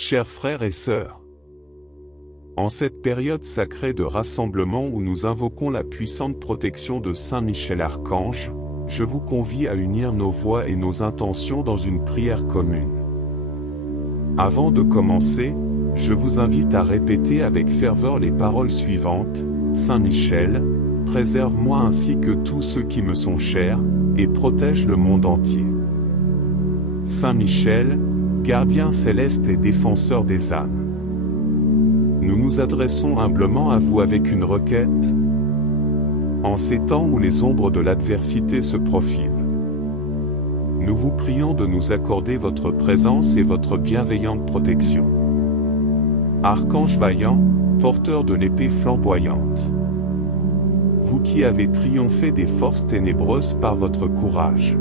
Chers frères et sœurs, en cette période sacrée de rassemblement où nous invoquons la puissante protection de Saint Michel Archange, je vous convie à unir nos voix et nos intentions dans une prière commune. Avant de commencer, je vous invite à répéter avec ferveur les paroles suivantes. Saint Michel, préserve-moi ainsi que tous ceux qui me sont chers, et protège le monde entier. Saint Michel, gardien céleste et défenseur des âmes. Nous nous adressons humblement à vous avec une requête. En ces temps où les ombres de l'adversité se profilent, nous vous prions de nous accorder votre présence et votre bienveillante protection. Archange vaillant, porteur de l'épée flamboyante, vous qui avez triomphé des forces ténébreuses par votre courage,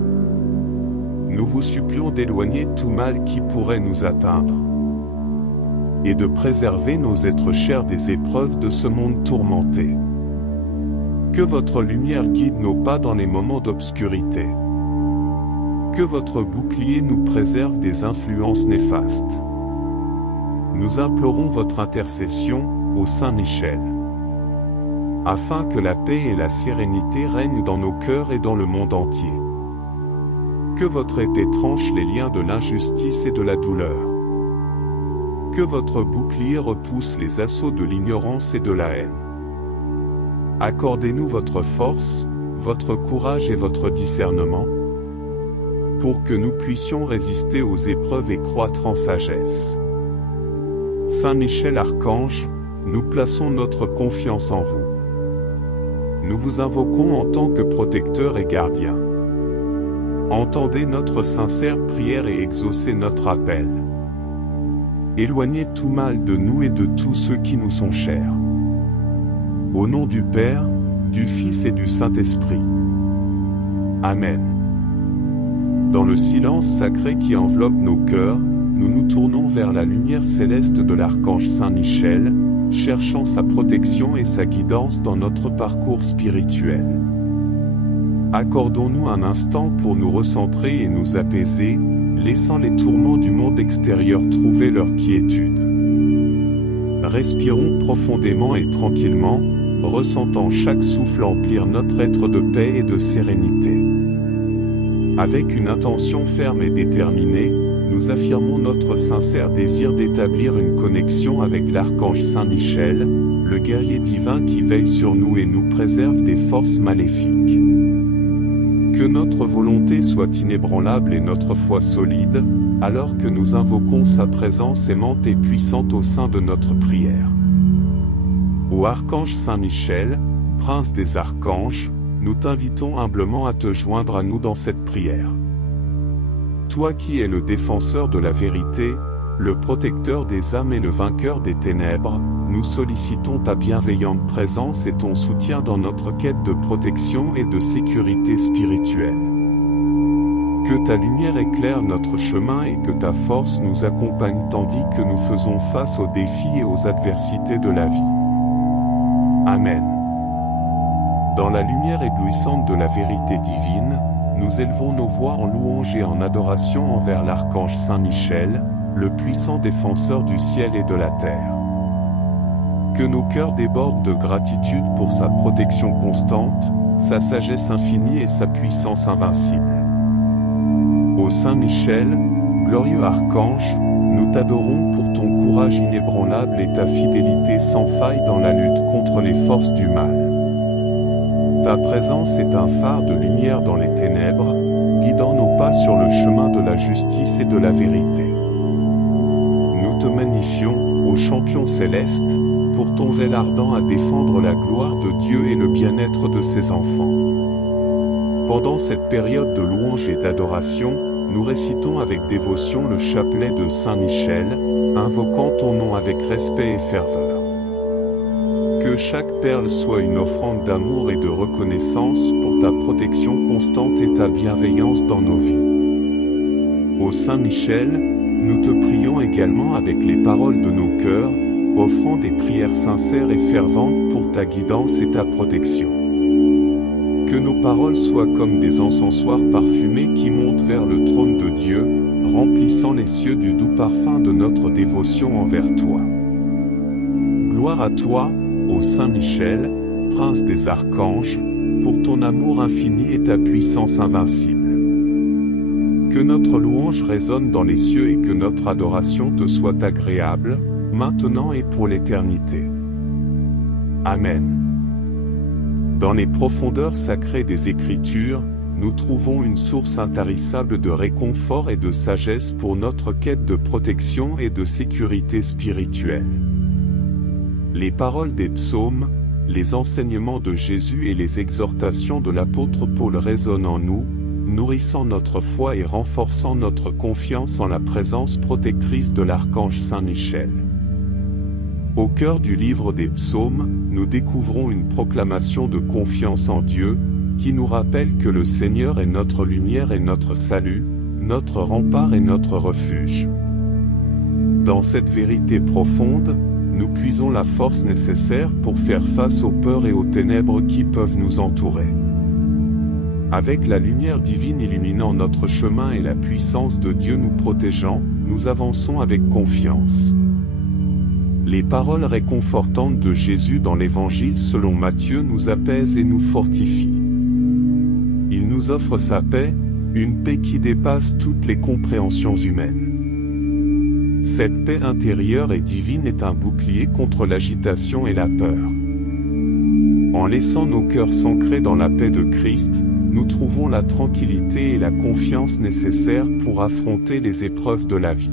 nous vous supplions d'éloigner tout mal qui pourrait nous atteindre, et de préserver nos êtres chers des épreuves de ce monde tourmenté. Que votre lumière guide nos pas dans les moments d'obscurité. Que votre bouclier nous préserve des influences néfastes. Nous implorons votre intercession, ô Saint Michel, afin que la paix et la sérénité règnent dans nos cœurs et dans le monde entier. Que votre épée tranche les liens de l'injustice et de la douleur. Que votre bouclier repousse les assauts de l'ignorance et de la haine. Accordez-nous votre force, votre courage et votre discernement, pour que nous puissions résister aux épreuves et croître en sagesse. Saint Michel Archange, nous plaçons notre confiance en vous. Nous vous invoquons en tant que protecteur et gardien. Entendez notre sincère prière et exaucez notre appel. Éloignez tout mal de nous et de tous ceux qui nous sont chers. Au nom du Père, du Fils et du Saint-Esprit. Amen. Dans le silence sacré qui enveloppe nos cœurs, nous nous tournons vers la lumière céleste de l'archange Saint Michel, cherchant sa protection et sa guidance dans notre parcours spirituel. Accordons-nous un instant pour nous recentrer et nous apaiser, laissant les tourments du monde extérieur trouver leur quiétude. Respirons profondément et tranquillement, ressentant chaque souffle emplir notre être de paix et de sérénité. Avec une intention ferme et déterminée, nous affirmons notre sincère désir d'établir une connexion avec l'archange Saint Michel, le guerrier divin qui veille sur nous et nous préserve des forces maléfiques. Que notre volonté soit inébranlable et notre foi solide, alors que nous invoquons sa présence aimante et puissante au sein de notre prière. Ô archange Saint Michel, prince des archanges, nous t'invitons humblement à te joindre à nous dans cette prière. Toi qui es le défenseur de la vérité, le protecteur des âmes et le vainqueur des ténèbres, nous sollicitons ta bienveillante présence et ton soutien dans notre quête de protection et de sécurité spirituelle. Que ta lumière éclaire notre chemin et que ta force nous accompagne tandis que nous faisons face aux défis et aux adversités de la vie. Amen. Dans la lumière éblouissante de la vérité divine, nous élevons nos voix en louange et en adoration envers l'archange Saint Michel, le puissant défenseur du ciel et de la terre. Que nos cœurs débordent de gratitude pour sa protection constante, sa sagesse infinie et sa puissance invincible. Ô Saint Michel, glorieux archange, nous t'adorons pour ton courage inébranlable et ta fidélité sans faille dans la lutte contre les forces du mal. Ta présence est un phare de lumière dans les ténèbres, guidant nos pas sur le chemin de la justice et de la vérité. Nous te magnifions, ô champion céleste, pour ton zèle ardent à défendre la gloire de Dieu et le bien-être de ses enfants. Pendant cette période de louange et d'adoration, nous récitons avec dévotion le chapelet de Saint Michel, invoquant ton nom avec respect et ferveur. Que chaque perle soit une offrande d'amour et de reconnaissance pour ta protection constante et ta bienveillance dans nos vies. Ô Saint Michel, nous te prions également avec les paroles de nos cœurs, offrant des prières sincères et ferventes pour ta guidance et ta protection. Que nos paroles soient comme des encensoirs parfumés qui montent vers le trône de Dieu, remplissant les cieux du doux parfum de notre dévotion envers toi. Gloire à toi, ô Saint Michel, prince des archanges, pour ton amour infini et ta puissance invincible. Que notre louange résonne dans les cieux et que notre adoration te soit agréable, maintenant et pour l'éternité. Amen. Dans les profondeurs sacrées des Écritures, nous trouvons une source intarissable de réconfort et de sagesse pour notre quête de protection et de sécurité spirituelle. Les paroles des psaumes, les enseignements de Jésus et les exhortations de l'apôtre Paul résonnent en nous, nourrissant notre foi et renforçant notre confiance en la présence protectrice de l'archange Saint Michel. Au cœur du livre des psaumes, nous découvrons une proclamation de confiance en Dieu, qui nous rappelle que le Seigneur est notre lumière et notre salut, notre rempart et notre refuge. Dans cette vérité profonde, nous puisons la force nécessaire pour faire face aux peurs et aux ténèbres qui peuvent nous entourer. Avec la lumière divine illuminant notre chemin et la puissance de Dieu nous protégeant, nous avançons avec confiance. Les paroles réconfortantes de Jésus dans l'Évangile selon Matthieu nous apaisent et nous fortifient. Il nous offre sa paix, une paix qui dépasse toutes les compréhensions humaines. Cette paix intérieure et divine est un bouclier contre l'agitation et la peur. En laissant nos cœurs s'ancrer dans la paix de Christ, nous trouvons la tranquillité et la confiance nécessaires pour affronter les épreuves de la vie.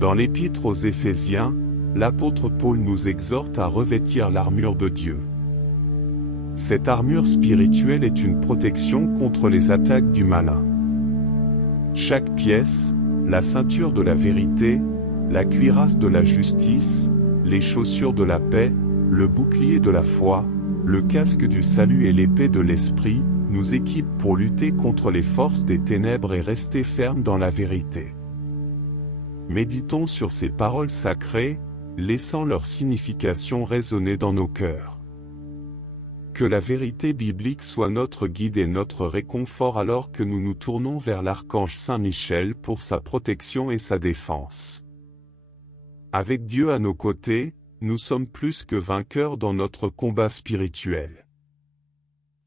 Dans l'Épître aux Éphésiens, l'apôtre Paul nous exhorte à revêtir l'armure de Dieu. Cette armure spirituelle est une protection contre les attaques du malin. Chaque pièce, la ceinture de la vérité, la cuirasse de la justice, les chaussures de la paix, le bouclier de la foi, le casque du salut et l'épée de l'esprit, nous équipent pour lutter contre les forces des ténèbres et rester fermes dans la vérité. Méditons sur ces paroles sacrées, laissant leur signification résonner dans nos cœurs. Que la vérité biblique soit notre guide et notre réconfort alors que nous nous tournons vers l'archange Saint Michel pour sa protection et sa défense. Avec Dieu à nos côtés, nous sommes plus que vainqueurs dans notre combat spirituel.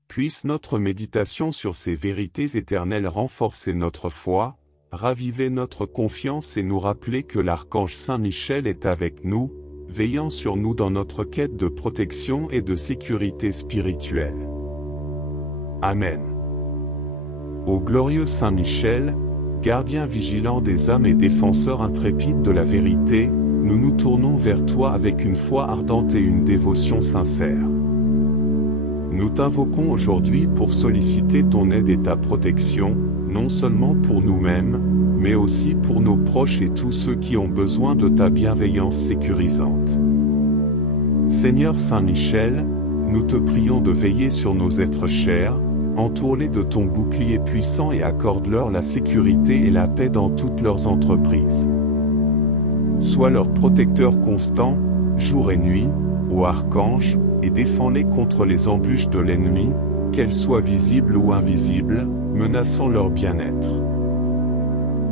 Puisse notre méditation sur ces vérités éternelles renforcer notre foi, raviver notre confiance et nous rappeler que l'archange Saint Michel est avec nous, veillant sur nous dans notre quête de protection et de sécurité spirituelle. Amen. Ô glorieux Saint Michel, gardien vigilant des âmes et défenseur intrépide de la vérité, nous nous tournons vers toi avec une foi ardente et une dévotion sincère. Nous t'invoquons aujourd'hui pour solliciter ton aide et ta protection, non seulement pour nous-mêmes, mais aussi pour nos proches et tous ceux qui ont besoin de ta bienveillance sécurisante. Seigneur Saint Michel, nous te prions de veiller sur nos êtres chers, entoure-les de ton bouclier puissant et accorde-leur la sécurité et la paix dans toutes leurs entreprises. Sois leur protecteur constant, jour et nuit, ô archange, et défends-les contre les embûches de l'ennemi, qu'elles soient visibles ou invisibles, menaçant leur bien-être.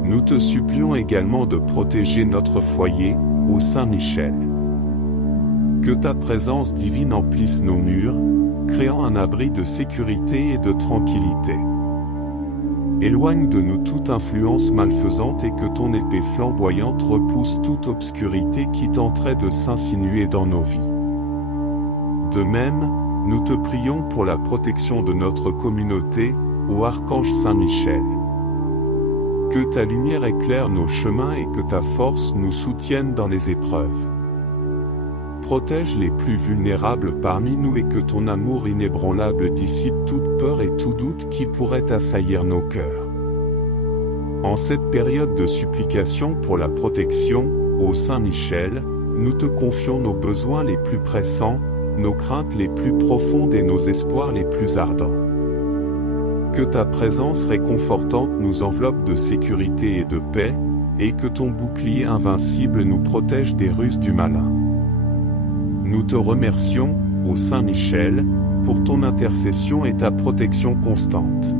Nous te supplions également de protéger notre foyer, ô Saint Michel. Que ta présence divine emplisse nos murs, créant un abri de sécurité et de tranquillité. Éloigne de nous toute influence malfaisante et que ton épée flamboyante repousse toute obscurité qui tenterait de s'insinuer dans nos vies. De même, nous te prions pour la protection de notre communauté, ô archange Saint Michel. Que ta lumière éclaire nos chemins et que ta force nous soutienne dans les épreuves. Protège les plus vulnérables parmi nous et que ton amour inébranlable dissipe toute peur et tout doute qui pourrait assaillir nos cœurs. En cette période de supplication pour la protection, ô Saint Michel, nous te confions nos besoins les plus pressants, nos craintes les plus profondes et nos espoirs les plus ardents. Que ta présence réconfortante nous enveloppe de sécurité et de paix, et que ton bouclier invincible nous protège des ruses du malin. Nous te remercions, ô Saint Michel, pour ton intercession et ta protection constante.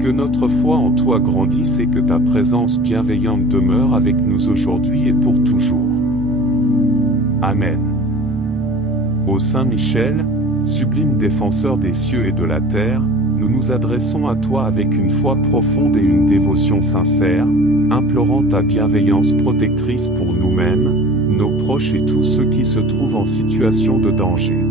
Que notre foi en toi grandisse et que ta présence bienveillante demeure avec nous aujourd'hui et pour toujours. Amen. Ô Saint Michel, sublime défenseur des cieux et de la terre, nous nous adressons à toi avec une foi profonde et une dévotion sincère, implorant ta bienveillance protectrice pour nous-mêmes, nos proches et tous ceux qui se trouvent en situation de danger.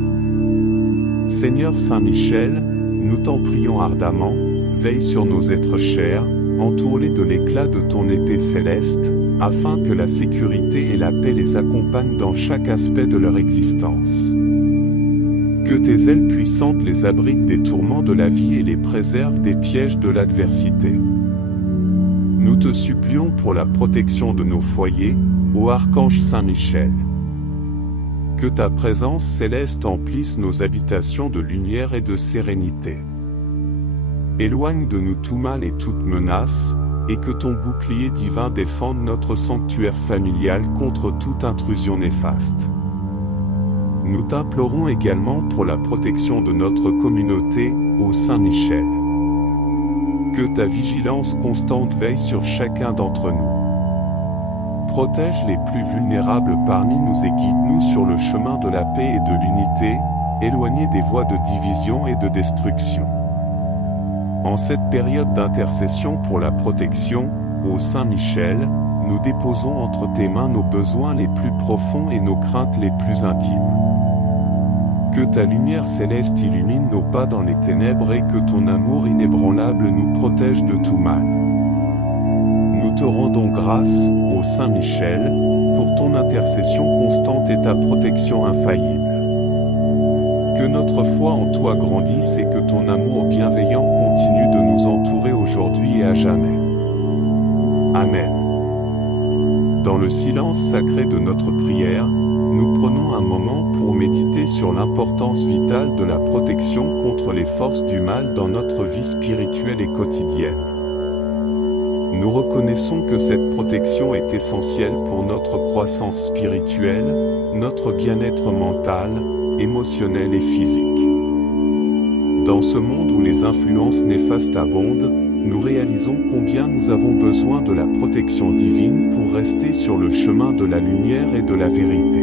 Seigneur Saint Michel, nous t'en prions ardemment, veille sur nos êtres chers, entoure-les de l'éclat de ton épée céleste, afin que la sécurité et la paix les accompagnent dans chaque aspect de leur existence. Que tes ailes puissantes les abritent des tourments de la vie et les préservent des pièges de l'adversité. Nous te supplions pour la protection de nos foyers, ô Archange Saint Michel. Que ta présence céleste emplisse nos habitations de lumière et de sérénité. Éloigne de nous tout mal et toute menace, et que ton bouclier divin défende notre sanctuaire familial contre toute intrusion néfaste. Nous t'implorons également pour la protection de notre communauté, ô Saint Michel. Que ta vigilance constante veille sur chacun d'entre nous. Protège les plus vulnérables parmi nous et guide-nous sur le chemin de la paix et de l'unité, éloignés des voies de division et de destruction. En cette période d'intercession pour la protection, ô Saint Michel, nous déposons entre tes mains nos besoins les plus profonds et nos craintes les plus intimes. Que ta lumière céleste illumine nos pas dans les ténèbres et que ton amour inébranlable nous protège de tout mal. Nous te rendons grâce, ô Saint Michel, pour ton intercession constante et ta protection infaillible. Que notre foi en toi grandisse et que ton amour bienveillant continue de nous entourer aujourd'hui et à jamais. Amen. Dans le silence sacré de notre prière, nous prenons un moment pour méditer sur l'importance vitale de la protection contre les forces du mal dans notre vie spirituelle et quotidienne. Nous reconnaissons que cette protection est essentielle pour notre croissance spirituelle, notre bien-être mental, émotionnel et physique. Dans ce monde où les influences néfastes abondent, nous réalisons combien nous avons besoin de la protection divine pour rester sur le chemin de la lumière et de la vérité.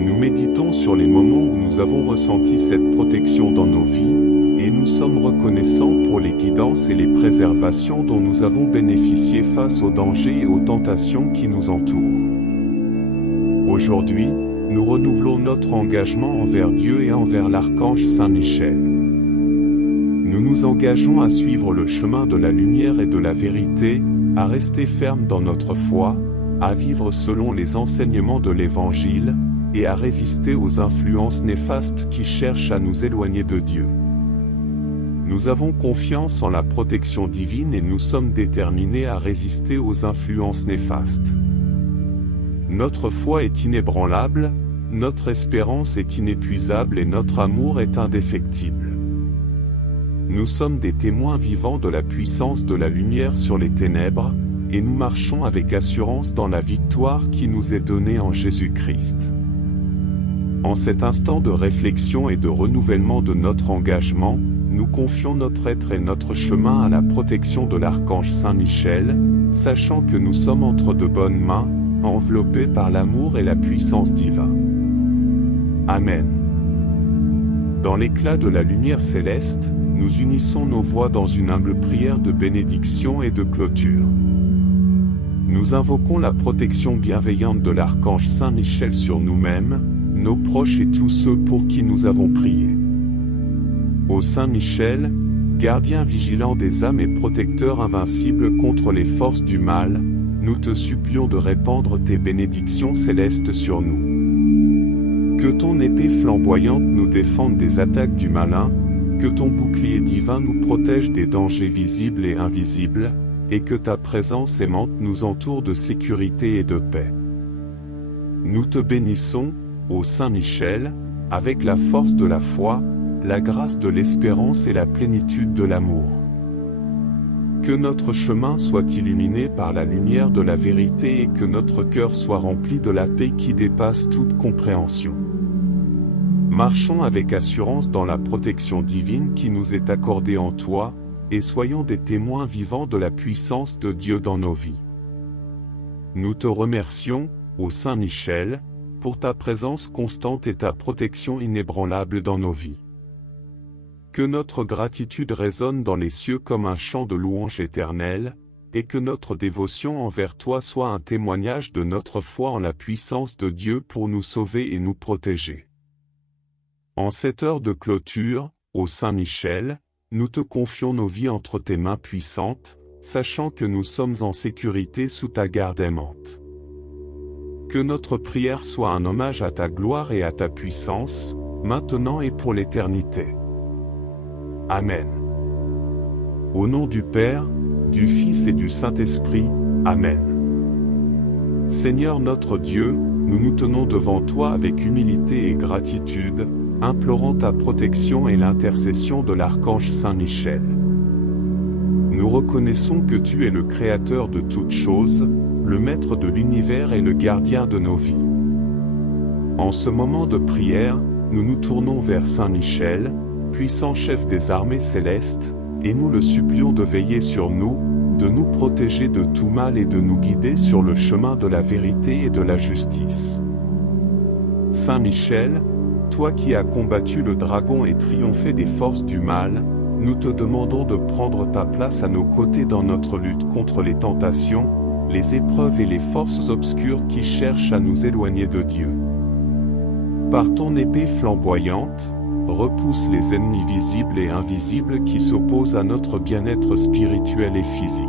Nous méditons sur les moments où nous avons ressenti cette protection dans nos vies, et nous sommes reconnaissants pour les guidances et les préservations dont nous avons bénéficié face aux dangers et aux tentations qui nous entourent. Aujourd'hui, nous renouvelons notre engagement envers Dieu et envers l'Archange Saint Michel. Nous nous engageons à suivre le chemin de la lumière et de la vérité, à rester fermes dans notre foi, à vivre selon les enseignements de l'Évangile, et à résister aux influences néfastes qui cherchent à nous éloigner de Dieu. Nous avons confiance en la protection divine et nous sommes déterminés à résister aux influences néfastes. Notre foi est inébranlable, notre espérance est inépuisable et notre amour est indéfectible. Nous sommes des témoins vivants de la puissance de la lumière sur les ténèbres, et nous marchons avec assurance dans la victoire qui nous est donnée en Jésus-Christ. En cet instant de réflexion et de renouvellement de notre engagement, nous confions notre être et notre chemin à la protection de l'Archange Saint Michel, sachant que nous sommes entre de bonnes mains, enveloppés par l'amour et la puissance divine. Amen. Dans l'éclat de la lumière céleste, nous unissons nos voix dans une humble prière de bénédiction et de clôture. Nous invoquons la protection bienveillante de l'Archange Saint Michel sur nous-mêmes, nos proches et tous ceux pour qui nous avons prié. Ô Saint Michel, gardien vigilant des âmes et protecteur invincible contre les forces du mal, nous te supplions de répandre tes bénédictions célestes sur nous. Que ton épée flamboyante nous défende des attaques du malin, que ton bouclier divin nous protège des dangers visibles et invisibles, et que ta présence aimante nous entoure de sécurité et de paix. Nous te bénissons, ô Saint Michel, avec la force de la foi, la grâce de l'espérance et la plénitude de l'amour. Que notre chemin soit illuminé par la lumière de la vérité et que notre cœur soit rempli de la paix qui dépasse toute compréhension. Marchons avec assurance dans la protection divine qui nous est accordée en toi, et soyons des témoins vivants de la puissance de Dieu dans nos vies. Nous te remercions, ô Saint Michel, pour ta présence constante et ta protection inébranlable dans nos vies. Que notre gratitude résonne dans les cieux comme un chant de louange éternelle, et que notre dévotion envers toi soit un témoignage de notre foi en la puissance de Dieu pour nous sauver et nous protéger. En cette heure de clôture, ô Saint Michel, nous te confions nos vies entre tes mains puissantes, sachant que nous sommes en sécurité sous ta garde aimante. Que notre prière soit un hommage à ta gloire et à ta puissance, maintenant et pour l'éternité. Amen. Au nom du Père, du Fils et du Saint-Esprit, Amen. Seigneur notre Dieu, nous nous tenons devant toi avec humilité et gratitude, implorant ta protection et l'intercession de l'archange Saint Michel. Nous reconnaissons que tu es le Créateur de toutes choses, le Maître de l'univers et le gardien de nos vies. En ce moment de prière, nous nous tournons vers Saint Michel, puissant chef des armées célestes, et nous le supplions de veiller sur nous, de nous protéger de tout mal et de nous guider sur le chemin de la vérité et de la justice. Saint Michel, toi qui as combattu le dragon et triomphé des forces du mal, nous te demandons de prendre ta place à nos côtés dans notre lutte contre les tentations, les épreuves et les forces obscures qui cherchent à nous éloigner de Dieu. Par ton épée flamboyante, repousse les ennemis visibles et invisibles qui s'opposent à notre bien-être spirituel et physique.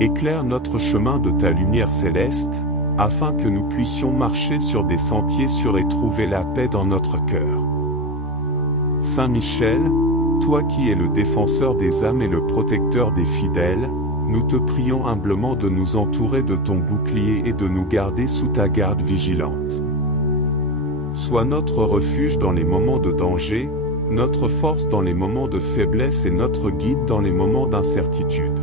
Éclaire notre chemin de ta lumière céleste, afin que nous puissions marcher sur des sentiers sûrs et trouver la paix dans notre cœur. Saint Michel, toi qui es le défenseur des âmes et le protecteur des fidèles, nous te prions humblement de nous entourer de ton bouclier et de nous garder sous ta garde vigilante. Sois notre refuge dans les moments de danger, notre force dans les moments de faiblesse et notre guide dans les moments d'incertitude.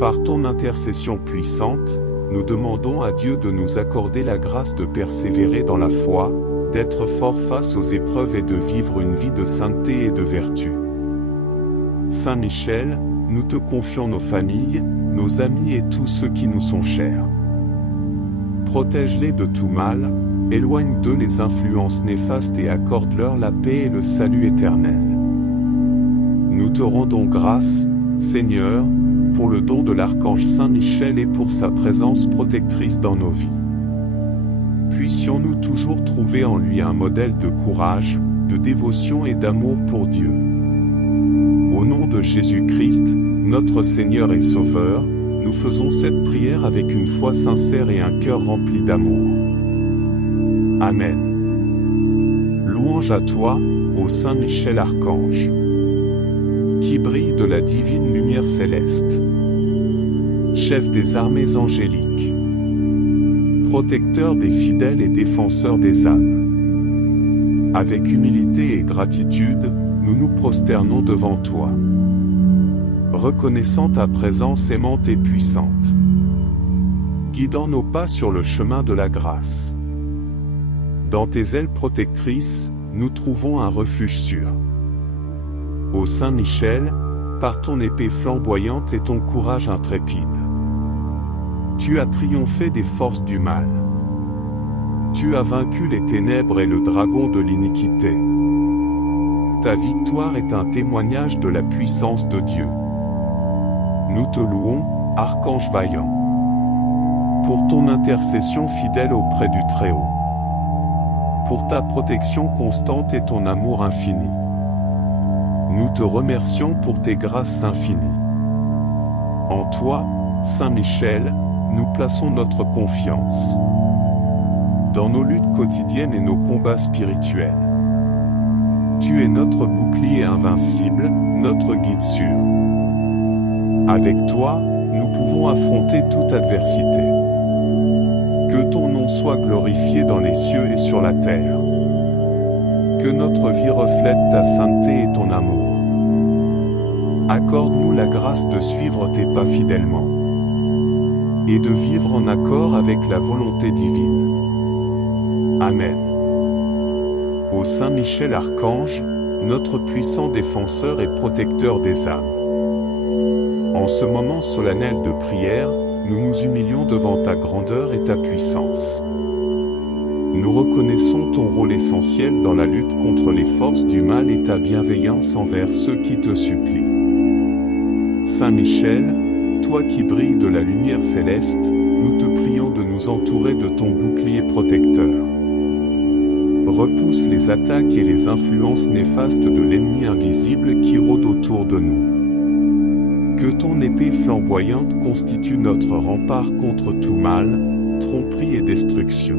Par ton intercession puissante, nous demandons à Dieu de nous accorder la grâce de persévérer dans la foi, d'être fort face aux épreuves et de vivre une vie de sainteté et de vertu. Saint Michel, nous te confions nos familles, nos amis et tous ceux qui nous sont chers. Protège-les de tout mal, éloigne d'eux les influences néfastes et accorde-leur la paix et le salut éternel. Nous te rendons grâce, Seigneur, pour le don de l'archange Saint Michel et pour sa présence protectrice dans nos vies. Puissions-nous toujours trouver en lui un modèle de courage, de dévotion et d'amour pour Dieu. Au nom de Jésus-Christ, notre Seigneur et Sauveur, nous faisons cette prière avec une foi sincère et un cœur rempli d'amour. Amen. Louange à toi, ô Saint Michel Archange, qui brille de la divine lumière céleste. Chef des armées angéliques, protecteur des fidèles et défenseur des âmes. Avec humilité et gratitude, nous nous prosternons devant toi, reconnaissant ta présence aimante et puissante, guidant nos pas sur le chemin de la grâce. Dans tes ailes protectrices, nous trouvons un refuge sûr. Ô Saint Michel, par ton épée flamboyante et ton courage intrépide, tu as triomphé des forces du mal. Tu as vaincu les ténèbres et le dragon de l'iniquité. Ta victoire est un témoignage de la puissance de Dieu. Nous te louons, Archange vaillant, pour ton intercession fidèle auprès du Très-Haut, pour ta protection constante et ton amour infini. Nous te remercions pour tes grâces infinies. En toi, Saint Michel, nous plaçons notre confiance dans nos luttes quotidiennes et nos combats spirituels. Tu es notre bouclier invincible, notre guide sûr. Avec toi, nous pouvons affronter toute adversité. Que ton nom soit glorifié dans les cieux et sur la terre. Que notre vie reflète ta sainteté et ton amour. Accorde-nous la grâce de suivre tes pas fidèlement et de vivre en accord avec la volonté divine. Amen. Ô Saint Michel Archange, notre puissant défenseur et protecteur des âmes. En ce moment solennel de prière, nous nous humilions devant ta grandeur et ta puissance. Nous reconnaissons ton rôle essentiel dans la lutte contre les forces du mal et ta bienveillance envers ceux qui te supplient. Saint Michel, toi qui brilles de la lumière céleste, nous te prions de nous entourer de ton bouclier protecteur. Repousse les attaques et les influences néfastes de l'ennemi invisible qui rôde autour de nous. Que ton épée flamboyante constitue notre rempart contre tout mal, tromperie et destruction.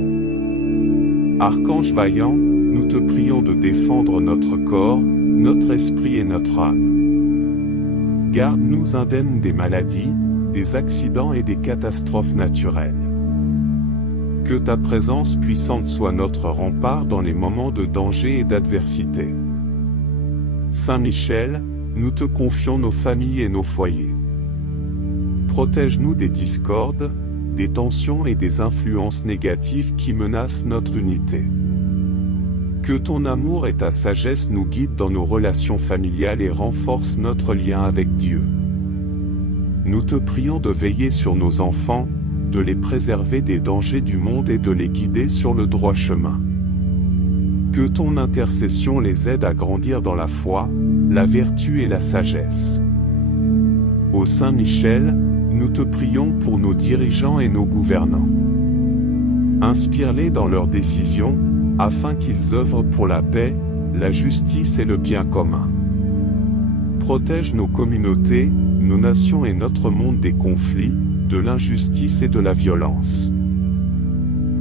Archange vaillant, nous te prions de défendre notre corps, notre esprit et notre âme. Garde-nous indemnes des maladies, des accidents et des catastrophes naturelles. Que ta présence puissante soit notre rempart dans les moments de danger et d'adversité. Saint Michel, nous te confions nos familles et nos foyers. Protège-nous des discordes, des tensions et des influences négatives qui menacent notre unité. Que ton amour et ta sagesse nous guident dans nos relations familiales et renforcent notre lien avec Dieu. Nous te prions de veiller sur nos enfants, de les préserver des dangers du monde et de les guider sur le droit chemin. Que ton intercession les aide à grandir dans la foi, la vertu et la sagesse. Ô Saint Michel, nous te prions pour nos dirigeants et nos gouvernants. Inspire-les dans leurs décisions, afin qu'ils œuvrent pour la paix, la justice et le bien commun. Protège nos communautés, nos nations et notre monde des conflits, de l'injustice et de la violence.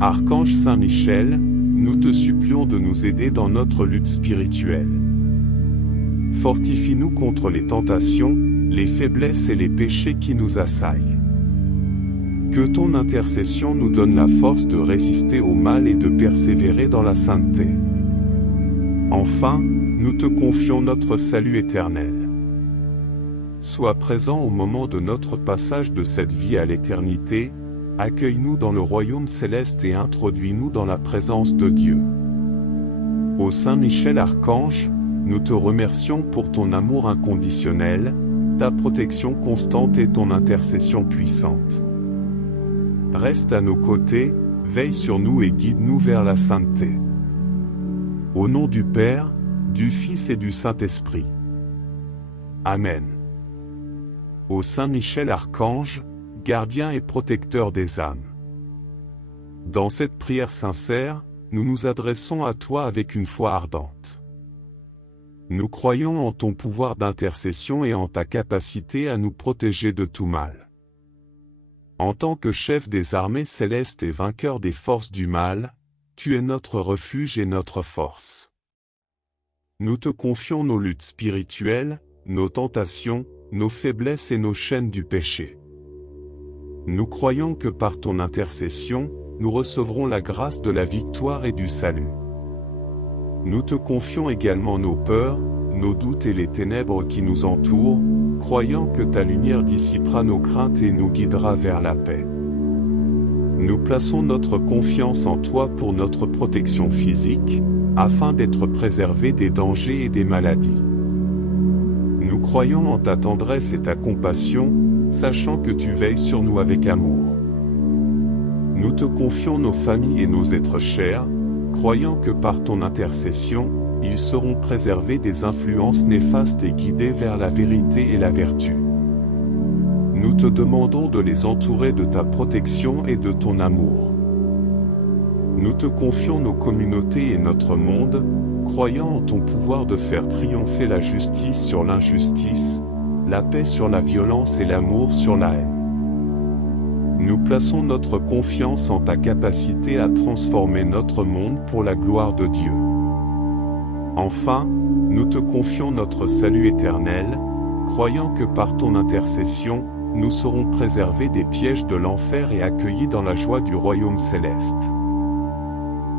Archange Saint Michel, nous te supplions de nous aider dans notre lutte spirituelle. Fortifie-nous contre les tentations, les faiblesses et les péchés qui nous assaillent. Que ton intercession nous donne la force de résister au mal et de persévérer dans la sainteté. Enfin, nous te confions notre salut éternel. Sois présent au moment de notre passage de cette vie à l'éternité, accueille-nous dans le royaume céleste et introduis-nous dans la présence de Dieu. Ô Saint Michel Archange, nous te remercions pour ton amour inconditionnel, ta protection constante et ton intercession puissante. Reste à nos côtés, veille sur nous et guide-nous vers la sainteté. Au nom du Père, du Fils et du Saint-Esprit. Amen. Ô Saint Michel Archange, gardien et protecteur des âmes. Dans cette prière sincère, nous nous adressons à toi avec une foi ardente. Nous croyons en ton pouvoir d'intercession et en ta capacité à nous protéger de tout mal. En tant que chef des armées célestes et vainqueur des forces du mal, tu es notre refuge et notre force. Nous te confions nos luttes spirituelles, nos tentations, nos faiblesses et nos chaînes du péché. Nous croyons que par ton intercession, nous recevrons la grâce de la victoire et du salut. Nous te confions également nos peurs, nos doutes et les ténèbres qui nous entourent, croyant que ta lumière dissipera nos craintes et nous guidera vers la paix. Nous plaçons notre confiance en toi pour notre protection physique, afin d'être préservés des dangers et des maladies. Nous croyons en ta tendresse et ta compassion, sachant que tu veilles sur nous avec amour. Nous te confions nos familles et nos êtres chers, croyant que par ton intercession, ils seront préservés des influences néfastes et guidés vers la vérité et la vertu. Nous te demandons de les entourer de ta protection et de ton amour. Nous te confions nos communautés et notre monde, croyant en ton pouvoir de faire triompher la justice sur l'injustice, la paix sur la violence et l'amour sur la haine. Nous plaçons notre confiance en ta capacité à transformer notre monde pour la gloire de Dieu. Enfin, nous te confions notre salut éternel, croyant que par ton intercession, nous serons préservés des pièges de l'enfer et accueillis dans la joie du royaume céleste.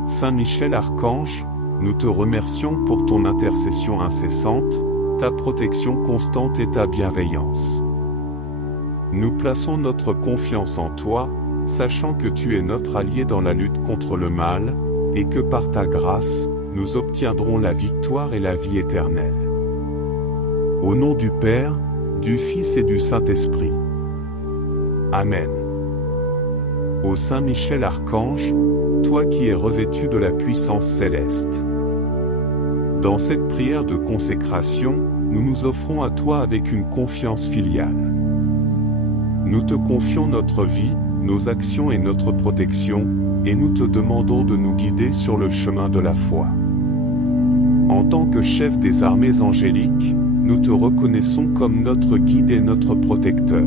Saint Michel Archange, nous te remercions pour ton intercession incessante, ta protection constante et ta bienveillance. Nous plaçons notre confiance en toi, sachant que tu es notre allié dans la lutte contre le mal, et que par ta grâce, nous obtiendrons la victoire et la vie éternelle. Au nom du Père, du Fils et du Saint-Esprit. Amen. Ô Saint Michel Archange, toi qui es revêtu de la puissance céleste. Dans cette prière de consécration, nous nous offrons à toi avec une confiance filiale. Nous te confions notre vie, nos actions et notre protection, et nous te demandons de nous guider sur le chemin de la foi. En tant que chef des armées angéliques, nous te reconnaissons comme notre guide et notre protecteur.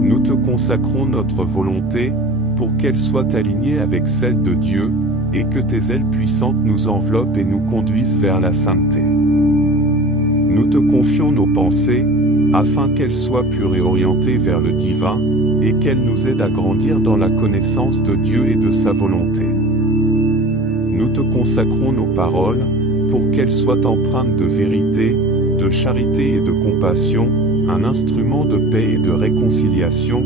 Nous te consacrons notre volonté, pour qu'elle soit alignée avec celle de Dieu, et que tes ailes puissantes nous enveloppent et nous conduisent vers la sainteté. Nous te confions nos pensées, afin qu'elles soient plus réorientées vers le divin, et qu'elles nous aident à grandir dans la connaissance de Dieu et de sa volonté. Nous te consacrons nos paroles, pour qu'elles soient empreintes de vérité, de charité et de compassion, un instrument de paix et de réconciliation,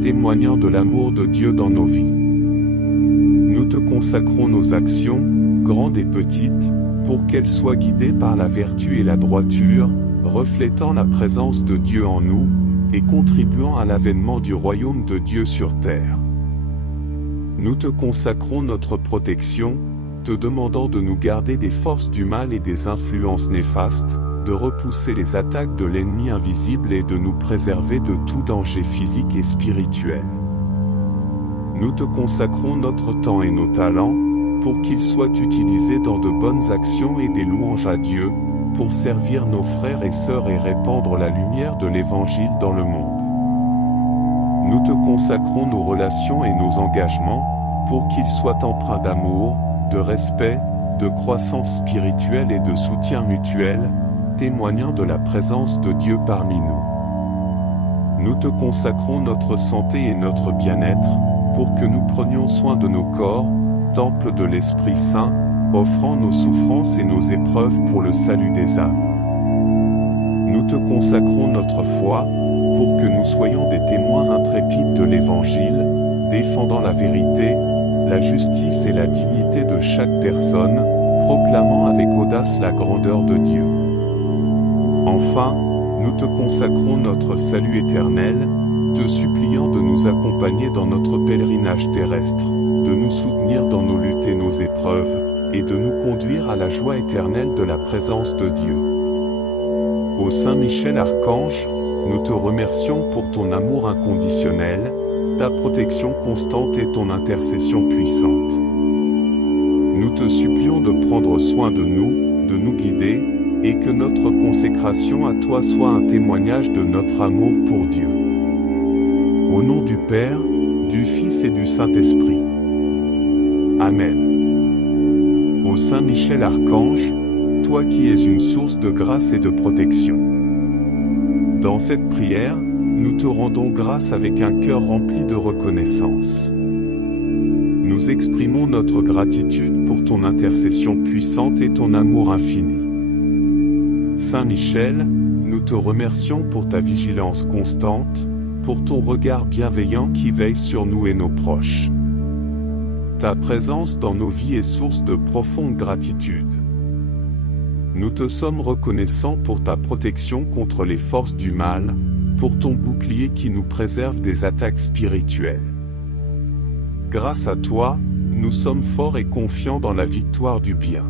témoignant de l'amour de Dieu dans nos vies. Nous te consacrons nos actions, grandes et petites, pour qu'elles soient guidées par la vertu et la droiture, reflétant la présence de Dieu en nous, et contribuant à l'avènement du royaume de Dieu sur terre. Nous te consacrons notre protection, te demandant de nous garder des forces du mal et des influences néfastes, de repousser les attaques de l'ennemi invisible et de nous préserver de tout danger physique et spirituel. Nous te consacrons notre temps et nos talents, pour qu'ils soient utilisés dans de bonnes actions et des louanges à Dieu, pour servir nos frères et sœurs et répandre la lumière de l'Évangile dans le monde. Nous te consacrons nos relations et nos engagements, pour qu'ils soient empreints d'amour, de respect, de croissance spirituelle et de soutien mutuel, témoignant de la présence de Dieu parmi nous. Nous te consacrons notre santé et notre bien-être, pour que nous prenions soin de nos corps, temple de l'Esprit Saint, offrant nos souffrances et nos épreuves pour le salut des âmes. Nous te consacrons notre foi, pour que nous soyons des témoins intrépides de l'Évangile, défendant la vérité, la justice et la dignité de chaque personne, proclamant avec audace la grandeur de Dieu. Enfin, nous te consacrons notre salut éternel, te suppliant de nous accompagner dans notre pèlerinage terrestre, de nous soutenir dans nos luttes et nos épreuves, et de nous conduire à la joie éternelle de la présence de Dieu. Ô Saint Michel Archange, nous te remercions pour ton amour inconditionnel, ta protection constante et ton intercession puissante. Nous te supplions de prendre soin de nous guider, et que notre consécration à toi soit un témoignage de notre amour pour Dieu. Au nom du Père, du Fils et du Saint-Esprit. Amen. Ô Saint Michel Archange, toi qui es une source de grâce et de protection. Dans cette prière, nous te rendons grâce avec un cœur rempli de reconnaissance. Nous exprimons notre gratitude pour ton intercession puissante et ton amour infini. Saint Michel, nous te remercions pour ta vigilance constante, pour ton regard bienveillant qui veille sur nous et nos proches. Ta présence dans nos vies est source de profonde gratitude. Nous te sommes reconnaissants pour ta protection contre les forces du mal, pour ton bouclier qui nous préserve des attaques spirituelles. Grâce à toi, nous sommes forts et confiants dans la victoire du bien.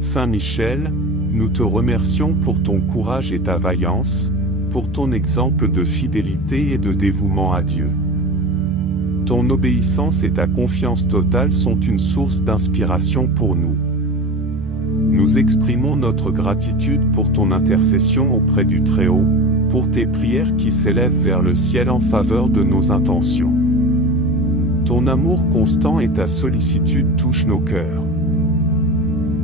Saint Michel, nous te remercions pour ton courage et ta vaillance, pour ton exemple de fidélité et de dévouement à Dieu. Ton obéissance et ta confiance totale sont une source d'inspiration pour nous. Nous exprimons notre gratitude pour ton intercession auprès du Très-Haut, pour tes prières qui s'élèvent vers le ciel en faveur de nos intentions. Ton amour constant et ta sollicitude touchent nos cœurs.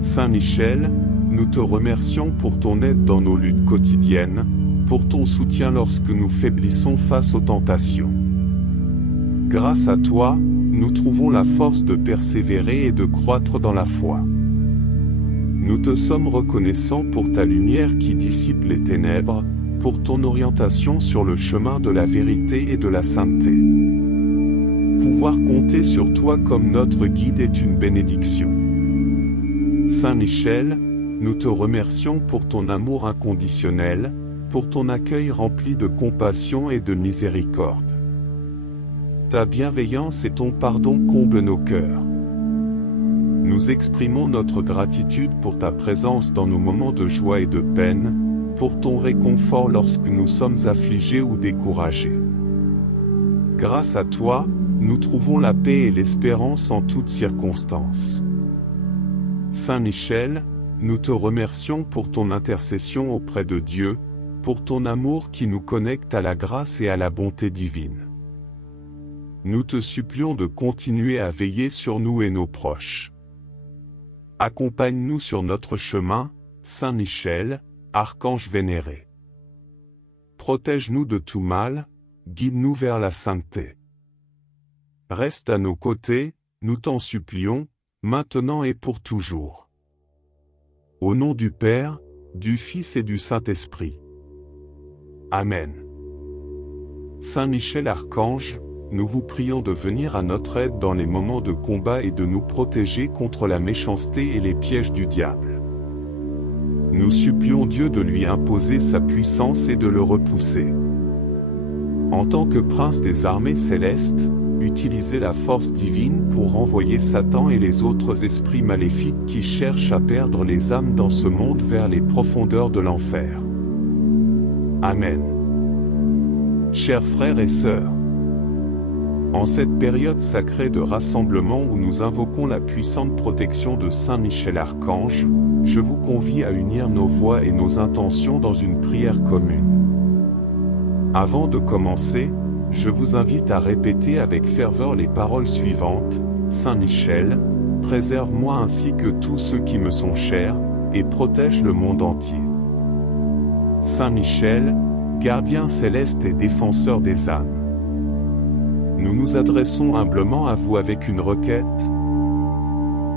Saint Michel, nous te remercions pour ton aide dans nos luttes quotidiennes, pour ton soutien lorsque nous faiblissons face aux tentations. Grâce à toi, nous trouvons la force de persévérer et de croître dans la foi. Nous te sommes reconnaissants pour ta lumière qui dissipe les ténèbres, pour ton orientation sur le chemin de la vérité et de la sainteté. Pouvoir compter sur toi comme notre guide est une bénédiction. Saint Michel, nous te remercions pour ton amour inconditionnel, pour ton accueil rempli de compassion et de miséricorde. Ta bienveillance et ton pardon comblent nos cœurs. Nous exprimons notre gratitude pour ta présence dans nos moments de joie et de peine, pour ton réconfort lorsque nous sommes affligés ou découragés. Grâce à toi, nous trouvons la paix et l'espérance en toutes circonstances. Saint Michel, nous te remercions pour ton intercession auprès de Dieu, pour ton amour qui nous connecte à la grâce et à la bonté divine. Nous te supplions de continuer à veiller sur nous et nos proches. Accompagne-nous sur notre chemin, Saint Michel, archange vénéré. Protège-nous de tout mal, guide-nous vers la sainteté. Reste à nos côtés, nous t'en supplions, maintenant et pour toujours. Au nom du Père, du Fils et du Saint-Esprit. Amen. Saint Michel Archange, nous vous prions de venir à notre aide dans les moments de combat et de nous protéger contre la méchanceté et les pièges du diable. Nous supplions Dieu de lui imposer sa puissance et de le repousser. En tant que prince des armées célestes, utilisez la force divine pour renvoyer Satan et les autres esprits maléfiques qui cherchent à perdre les âmes dans ce monde vers les profondeurs de l'enfer. Amen. Chers frères et sœurs, en cette période sacrée de rassemblement où nous invoquons la puissante protection de Saint Michel Archange, je vous convie à unir nos voix et nos intentions dans une prière commune. Avant de commencer, je vous invite à répéter avec ferveur les paroles suivantes. Saint Michel, préserve-moi ainsi que tous ceux qui me sont chers, et protège le monde entier. Saint Michel, gardien céleste et défenseur des âmes. Nous nous adressons humblement à vous avec une requête.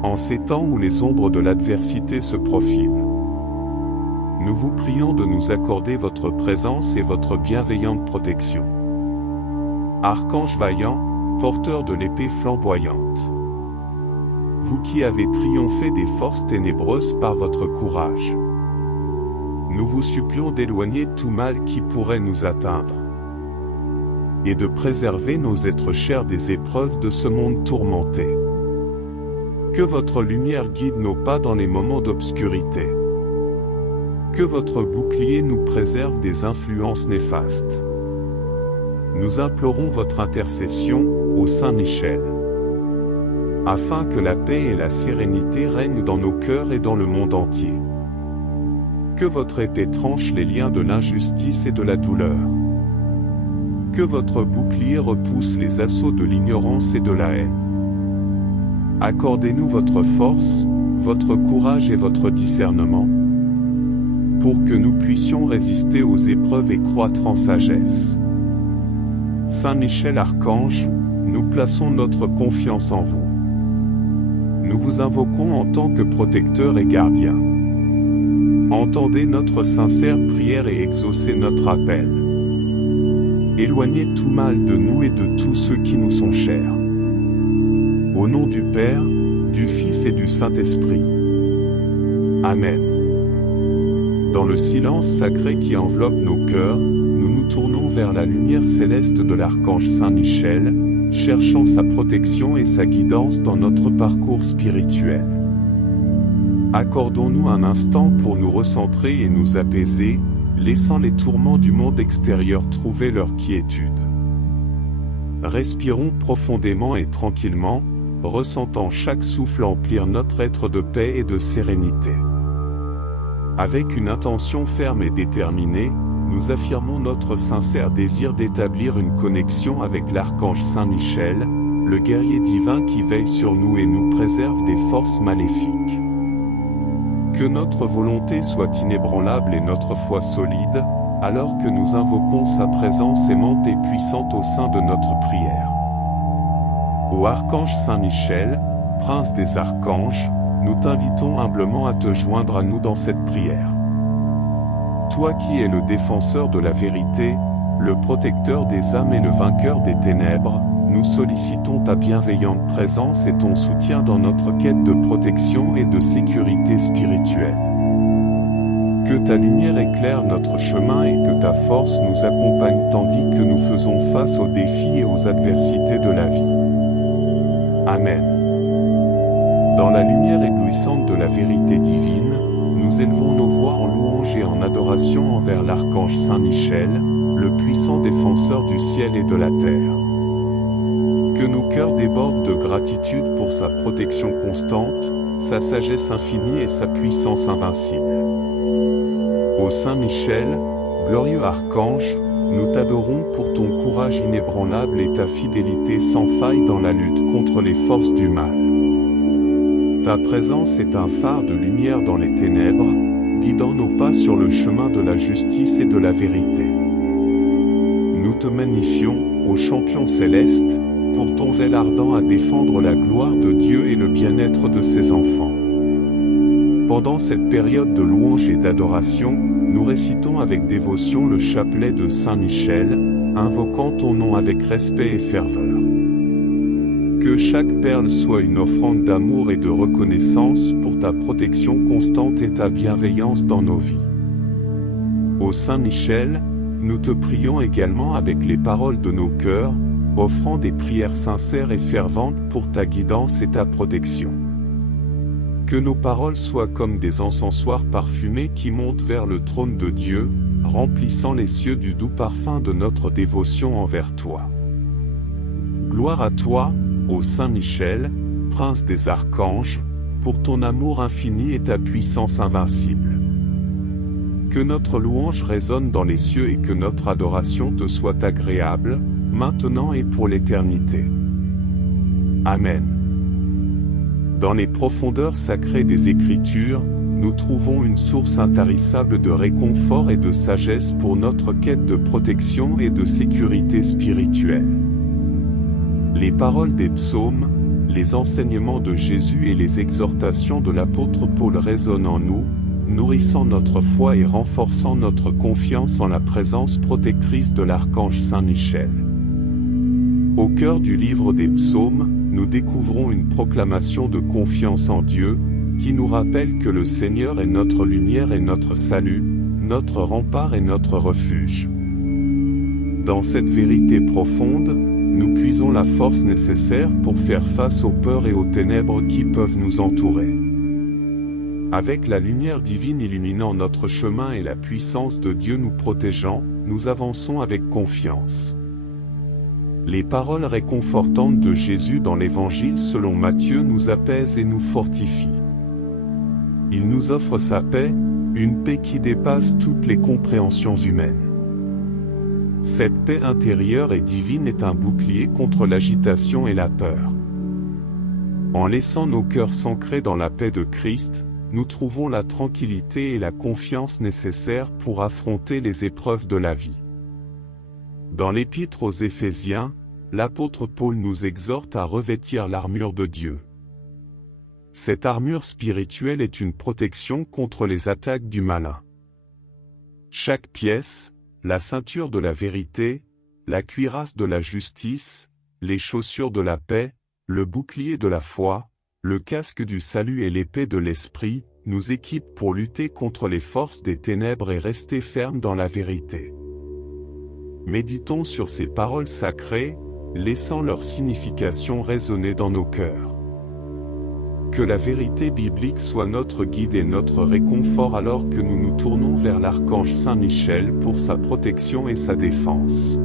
En ces temps où les ombres de l'adversité se profilent, nous vous prions de nous accorder votre présence et votre bienveillante protection. Archange vaillant, porteur de l'épée flamboyante, vous qui avez triomphé des forces ténébreuses par votre courage, nous vous supplions d'éloigner tout mal qui pourrait nous atteindre, et de préserver nos êtres chers des épreuves de ce monde tourmenté. Que votre lumière guide nos pas dans les moments d'obscurité. Que votre bouclier nous préserve des influences néfastes. Nous implorons votre intercession, ô Saint Michel, afin que la paix et la sérénité règnent dans nos cœurs et dans le monde entier. Que votre épée tranche les liens de l'injustice et de la douleur. Que votre bouclier repousse les assauts de l'ignorance et de la haine. Accordez-nous votre force, votre courage et votre discernement, pour que nous puissions résister aux épreuves et croître en sagesse. Saint Michel Archange, nous plaçons notre confiance en vous. Nous vous invoquons en tant que protecteur et gardien. Entendez notre sincère prière et exaucez notre appel. Éloignez tout mal de nous et de tous ceux qui nous sont chers. Au nom du Père, du Fils et du Saint-Esprit. Amen. Dans le silence sacré qui enveloppe nos cœurs, nous nous tournons vers la lumière céleste de l'archange Saint Michel, cherchant sa protection et sa guidance dans notre parcours spirituel. Accordons-nous un instant pour nous recentrer et nous apaiser, laissant les tourments du monde extérieur trouver leur quiétude. Respirons profondément et tranquillement, ressentant chaque souffle emplir notre être de paix et de sérénité. Avec une intention ferme et déterminée, nous affirmons notre sincère désir d'établir une connexion avec l'archange Saint Michel, le guerrier divin qui veille sur nous et nous préserve des forces maléfiques. Que notre volonté soit inébranlable et notre foi solide, alors que nous invoquons sa présence aimante et puissante au sein de notre prière. Ô archange Saint Michel, prince des archanges, nous t'invitons humblement à te joindre à nous dans cette prière. Toi qui es le défenseur de la vérité, le protecteur des âmes et le vainqueur des ténèbres, nous sollicitons ta bienveillante présence et ton soutien dans notre quête de protection et de sécurité spirituelle. Que ta lumière éclaire notre chemin et que ta force nous accompagne tandis que nous faisons face aux défis et aux adversités de la vie. Amen. Dans la lumière éblouissante de la vérité divine, nous élevons nos voix en louange et en adoration envers l'archange Saint Michel, le puissant défenseur du ciel et de la terre. Que nos cœurs débordent de gratitude pour sa protection constante, sa sagesse infinie et sa puissance invincible. Ô Saint Michel, glorieux archange, nous t'adorons pour ton courage inébranlable et ta fidélité sans faille dans la lutte contre les forces du mal. Ta présence est un phare de lumière dans les ténèbres, guidant nos pas sur le chemin de la justice et de la vérité. Nous te magnifions, ô champion céleste, pour ton zèle ardent à défendre la gloire de Dieu et le bien-être de ses enfants. Pendant cette période de louange et d'adoration, nous récitons avec dévotion le chapelet de Saint Michel, invoquant ton nom avec respect et ferveur. Que chaque perle soit une offrande d'amour et de reconnaissance pour ta protection constante et ta bienveillance dans nos vies. Ô Saint Michel, nous te prions également avec les paroles de nos cœurs, offrant des prières sincères et ferventes pour ta guidance et ta protection. Que nos paroles soient comme des encensoirs parfumés qui montent vers le trône de Dieu, remplissant les cieux du doux parfum de notre dévotion envers toi. Gloire à toi, ô Saint Michel, prince des archanges, pour ton amour infini et ta puissance invincible. Que notre louange résonne dans les cieux et que notre adoration te soit agréable, maintenant et pour l'éternité. Amen. Dans les profondeurs sacrées des Écritures, nous trouvons une source intarissable de réconfort et de sagesse pour notre quête de protection et de sécurité spirituelle. Les paroles des psaumes, les enseignements de Jésus et les exhortations de l'apôtre Paul résonnent en nous, nourrissant notre foi et renforçant notre confiance en la présence protectrice de l'archange Saint Michel. Au cœur du livre des psaumes, nous découvrons une proclamation de confiance en Dieu, qui nous rappelle que le Seigneur est notre lumière et notre salut, notre rempart et notre refuge. Dans cette vérité profonde, nous puisons la force nécessaire pour faire face aux peurs et aux ténèbres qui peuvent nous entourer. Avec la lumière divine illuminant notre chemin et la puissance de Dieu nous protégeant, nous avançons avec confiance. Les paroles réconfortantes de Jésus dans l'Évangile selon Matthieu nous apaisent et nous fortifient. Il nous offre sa paix, une paix qui dépasse toutes les compréhensions humaines. Cette paix intérieure et divine est un bouclier contre l'agitation et la peur. En laissant nos cœurs s'ancrer dans la paix de Christ, nous trouvons la tranquillité et la confiance nécessaires pour affronter les épreuves de la vie. Dans l'Épître aux Éphésiens, l'apôtre Paul nous exhorte à revêtir l'armure de Dieu. Cette armure spirituelle est une protection contre les attaques du malin. Chaque pièce, la ceinture de la vérité, la cuirasse de la justice, les chaussures de la paix, le bouclier de la foi, le casque du salut et l'épée de l'esprit, nous équipent pour lutter contre les forces des ténèbres et rester fermes dans la vérité. Méditons sur ces paroles sacrées, laissant leur signification résonner dans nos cœurs. Que la vérité biblique soit notre guide et notre réconfort alors que nous nous tournons vers l'archange Saint Michel pour sa protection et sa défense.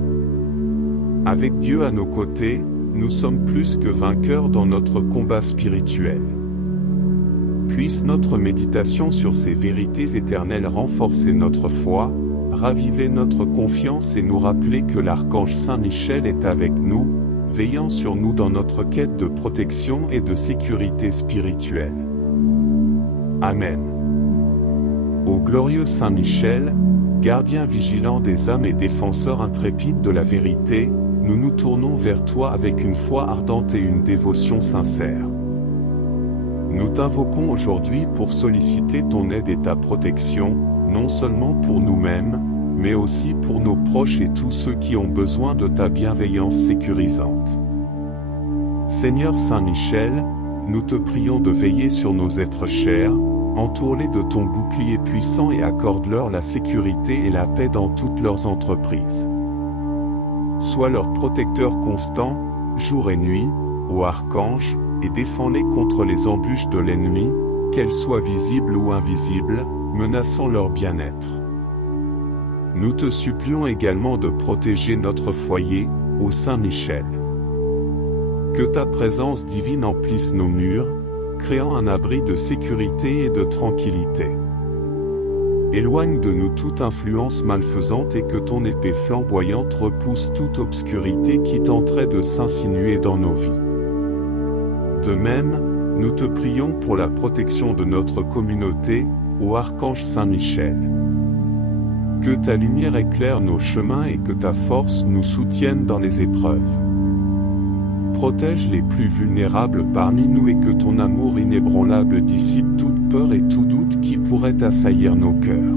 Avec Dieu à nos côtés, nous sommes plus que vainqueurs dans notre combat spirituel. Puisse notre méditation sur ces vérités éternelles renforcer notre foi, raviver notre confiance et nous rappeler que l'archange Saint Michel est avec nous, veillant sur nous dans notre quête de protection et de sécurité spirituelle. Amen. Ô glorieux Saint Michel, gardien vigilant des âmes et défenseur intrépide de la vérité, nous nous tournons vers toi avec une foi ardente et une dévotion sincère. Nous t'invoquons aujourd'hui pour solliciter ton aide et ta protection, non seulement pour nous-mêmes, mais aussi pour nos proches et tous ceux qui ont besoin de ta bienveillance sécurisante. Seigneur Saint Michel, nous te prions de veiller sur nos êtres chers, entoure-les de ton bouclier puissant et accorde-leur la sécurité et la paix dans toutes leurs entreprises. Sois leur protecteur constant, jour et nuit, ô archange, et défends-les contre les embûches de l'ennemi, qu'elles soient visibles ou invisibles, menaçant leur bien-être. Nous te supplions également de protéger notre foyer, ô Saint Michel. Que ta présence divine emplisse nos murs, créant un abri de sécurité et de tranquillité. Éloigne de nous toute influence malfaisante et que ton épée flamboyante repousse toute obscurité qui tenterait de s'insinuer dans nos vies. De même, nous te prions pour la protection de notre communauté, ô Archange Saint Michel. Que ta lumière éclaire nos chemins et que ta force nous soutienne dans les épreuves. Protège les plus vulnérables parmi nous et que ton amour inébranlable dissipe toute peur et tout doute qui pourrait assaillir nos cœurs.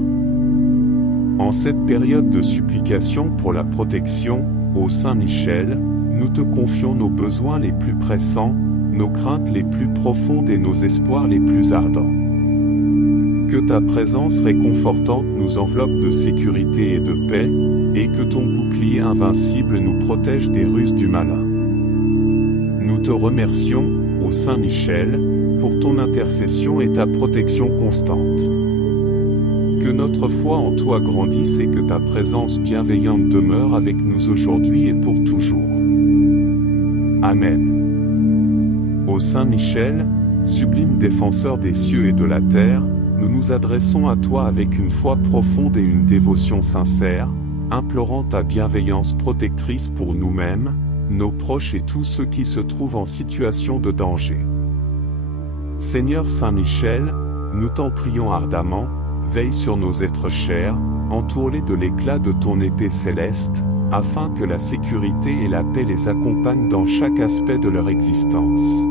En cette période de supplication pour la protection, ô Saint Michel, nous te confions nos besoins les plus pressants, nos craintes les plus profondes et nos espoirs les plus ardents. Que ta présence réconfortante nous enveloppe de sécurité et de paix, et que ton bouclier invincible nous protège des ruses du malin. Nous te remercions, ô Saint Michel, pour ton intercession et ta protection constante. Que notre foi en toi grandisse et que ta présence bienveillante demeure avec nous aujourd'hui et pour toujours. Amen. Ô Saint Michel, sublime défenseur des cieux et de la terre, nous nous adressons à toi avec une foi profonde et une dévotion sincère, implorant ta bienveillance protectrice pour nous-mêmes, nos proches et tous ceux qui se trouvent en situation de danger. Seigneur Saint Michel, nous t'en prions ardemment, veille sur nos êtres chers, entoure-les de l'éclat de ton épée céleste, afin que la sécurité et la paix les accompagnent dans chaque aspect de leur existence.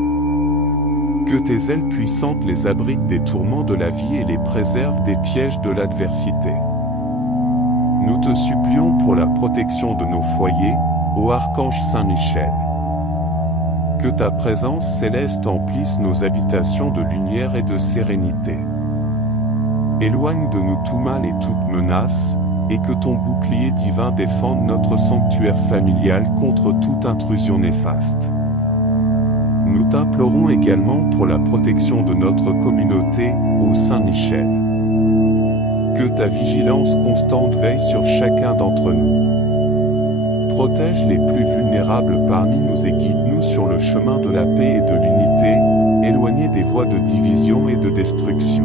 Que tes ailes puissantes les abritent des tourments de la vie et les préservent des pièges de l'adversité. Nous te supplions pour la protection de nos foyers, ô Archange Saint Michel. Que ta présence céleste emplisse nos habitations de lumière et de sérénité. Éloigne de nous tout mal et toute menace, et que ton bouclier divin défende notre sanctuaire familial contre toute intrusion néfaste. Nous t'implorons également pour la protection de notre communauté, ô Saint Michel. Que ta vigilance constante veille sur chacun d'entre nous. Protège les plus vulnérables parmi nous et guide-nous sur le chemin de la paix et de l'unité, éloignés des voies de division et de destruction.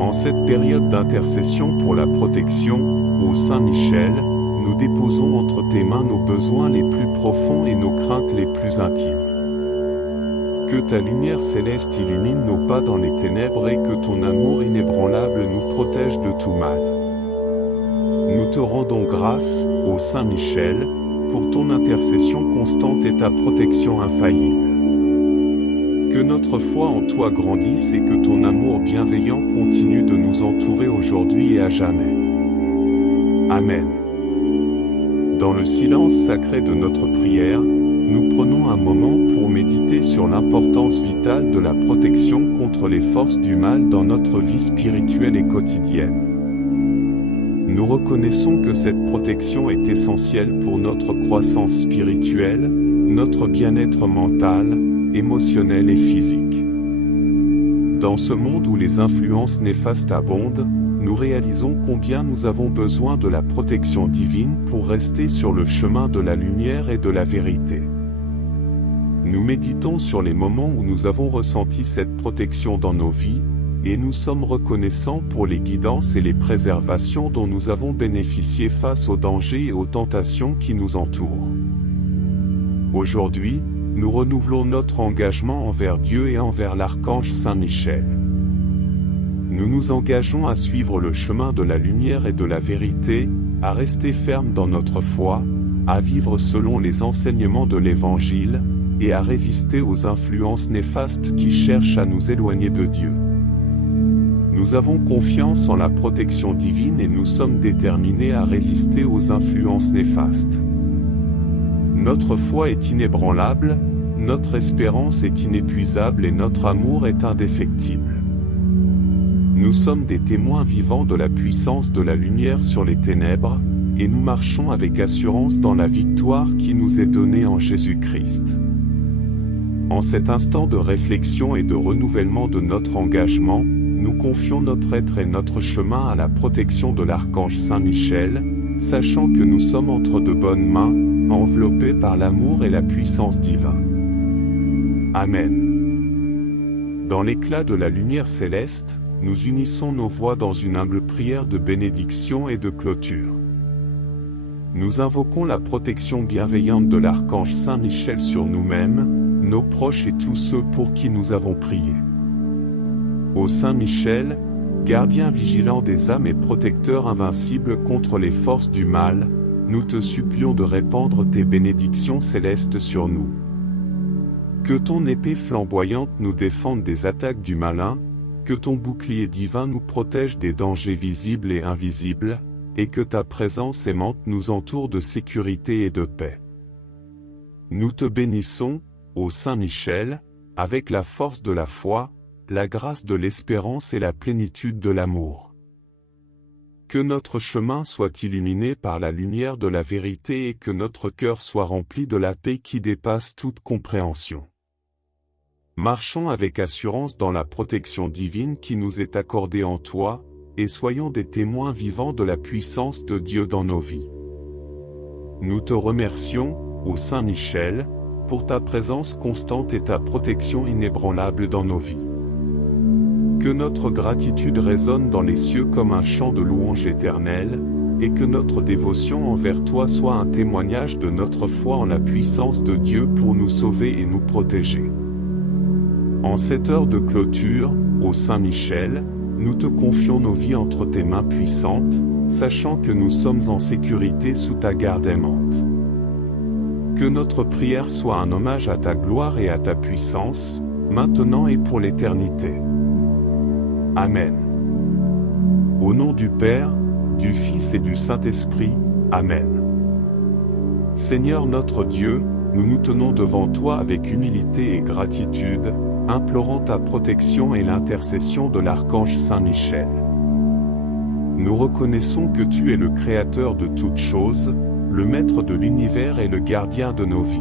En cette période d'intercession pour la protection, ô Saint Michel, nous déposons entre tes mains nos besoins les plus profonds et nos craintes les plus intimes. Que ta lumière céleste illumine nos pas dans les ténèbres et que ton amour inébranlable nous protège de tout mal. Nous te rendons grâce, ô Saint Michel, pour ton intercession constante et ta protection infaillible. Que notre foi en toi grandisse et que ton amour bienveillant continue de nous entourer aujourd'hui et à jamais. Amen. Dans le silence sacré de notre prière, nous prenons un moment pour méditer sur l'importance vitale de la protection contre les forces du mal dans notre vie spirituelle et quotidienne. Nous reconnaissons que cette protection est essentielle pour notre croissance spirituelle, notre bien-être mental, émotionnel et physique. Dans ce monde où les influences néfastes abondent, nous réalisons combien nous avons besoin de la protection divine pour rester sur le chemin de la lumière et de la vérité. Nous méditons sur les moments où nous avons ressenti cette protection dans nos vies, et nous sommes reconnaissants pour les guidances et les préservations dont nous avons bénéficié face aux dangers et aux tentations qui nous entourent. Aujourd'hui, nous renouvelons notre engagement envers Dieu et envers l'Archange Saint Michel. Nous nous engageons à suivre le chemin de la lumière et de la vérité, à rester fermes dans notre foi, à vivre selon les enseignements de l'Évangile, et à résister aux influences néfastes qui cherchent à nous éloigner de Dieu. Nous avons confiance en la protection divine et nous sommes déterminés à résister aux influences néfastes. Notre foi est inébranlable, notre espérance est inépuisable et notre amour est indéfectible. Nous sommes des témoins vivants de la puissance de la lumière sur les ténèbres, et nous marchons avec assurance dans la victoire qui nous est donnée en Jésus-Christ. En cet instant de réflexion et de renouvellement de notre engagement, nous confions notre être et notre chemin à la protection de l'archange Saint Michel, sachant que nous sommes entre de bonnes mains, enveloppés par l'amour et la puissance divine. Amen. Dans l'éclat de la lumière céleste, nous unissons nos voix dans une humble prière de bénédiction et de clôture. Nous invoquons la protection bienveillante de l'archange Saint Michel sur nous-mêmes, nos proches et tous ceux pour qui nous avons prié. Ô Saint Michel, gardien vigilant des âmes et protecteur invincible contre les forces du mal, nous te supplions de répandre tes bénédictions célestes sur nous. Que ton épée flamboyante nous défende des attaques du malin, que ton bouclier divin nous protège des dangers visibles et invisibles, et que ta présence aimante nous entoure de sécurité et de paix. Nous te bénissons, ô Saint Michel, avec la force de la foi, la grâce de l'espérance et la plénitude de l'amour. Que notre chemin soit illuminé par la lumière de la vérité et que notre cœur soit rempli de la paix qui dépasse toute compréhension. Marchons avec assurance dans la protection divine qui nous est accordée en toi, et soyons des témoins vivants de la puissance de Dieu dans nos vies. Nous te remercions, ô Saint Michel, pour ta présence constante et ta protection inébranlable dans nos vies. Que notre gratitude résonne dans les cieux comme un chant de louange éternelle, et que notre dévotion envers toi soit un témoignage de notre foi en la puissance de Dieu pour nous sauver et nous protéger. En cette heure de clôture, ô Saint Michel, nous te confions nos vies entre tes mains puissantes, sachant que nous sommes en sécurité sous ta garde aimante. Que notre prière soit un hommage à ta gloire et à ta puissance, maintenant et pour l'éternité. Amen. Au nom du Père, du Fils et du Saint-Esprit, Amen. Seigneur notre Dieu, nous nous tenons devant toi avec humilité et gratitude, implorant ta protection et l'intercession de l'archange Saint Michel. Nous reconnaissons que tu es le Créateur de toutes choses, le Maître de l'univers et le gardien de nos vies.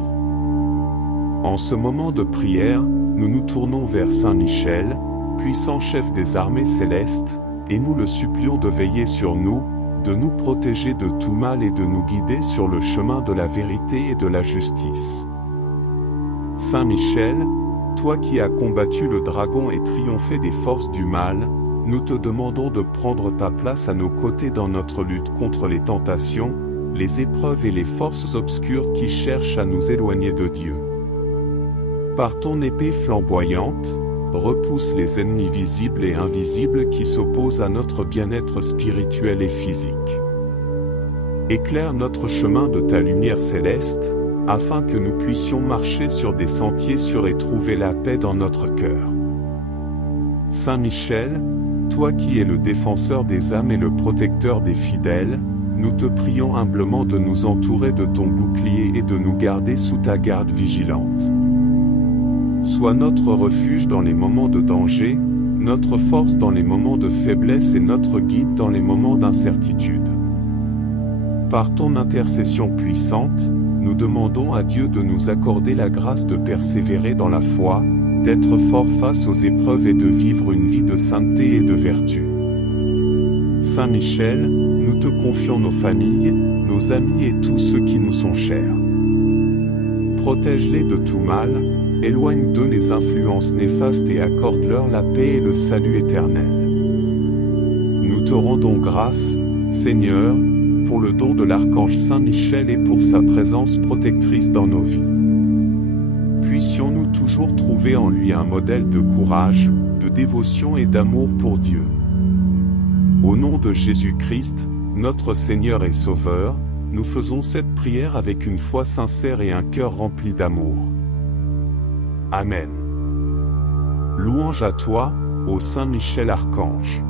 En ce moment de prière, nous nous tournons vers Saint Michel, puissant chef des armées célestes, et nous le supplions de veiller sur nous, de nous protéger de tout mal et de nous guider sur le chemin de la vérité et de la justice. Saint Michel, toi qui as combattu le dragon et triomphé des forces du mal, nous te demandons de prendre ta place à nos côtés dans notre lutte contre les tentations, les épreuves et les forces obscures qui cherchent à nous éloigner de Dieu. Par ton épée flamboyante, repousse les ennemis visibles et invisibles qui s'opposent à notre bien-être spirituel et physique. Éclaire notre chemin de ta lumière céleste, afin que nous puissions marcher sur des sentiers sûrs et trouver la paix dans notre cœur. Saint Michel, toi qui es le défenseur des âmes et le protecteur des fidèles, nous te prions humblement de nous entourer de ton bouclier et de nous garder sous ta garde vigilante. Sois notre refuge dans les moments de danger, notre force dans les moments de faiblesse et notre guide dans les moments d'incertitude. Par ton intercession puissante, nous demandons à Dieu de nous accorder la grâce de persévérer dans la foi, d'être fort face aux épreuves et de vivre une vie de sainteté et de vertu. Saint Michel, nous te confions nos familles, nos amis et tous ceux qui nous sont chers. Protège-les de tout mal, éloigne d'eux les influences néfastes et accorde-leur la paix et le salut éternel. Nous te rendons grâce, Seigneur, pour le don de l'archange Saint Michel et pour sa présence protectrice dans nos vies. Puissions-nous toujours trouver en lui un modèle de courage, de dévotion et d'amour pour Dieu. Au nom de Jésus-Christ, notre Seigneur et Sauveur, nous faisons cette prière avec une foi sincère et un cœur rempli d'amour. Amen. Louange à toi, ô Saint Michel Archange,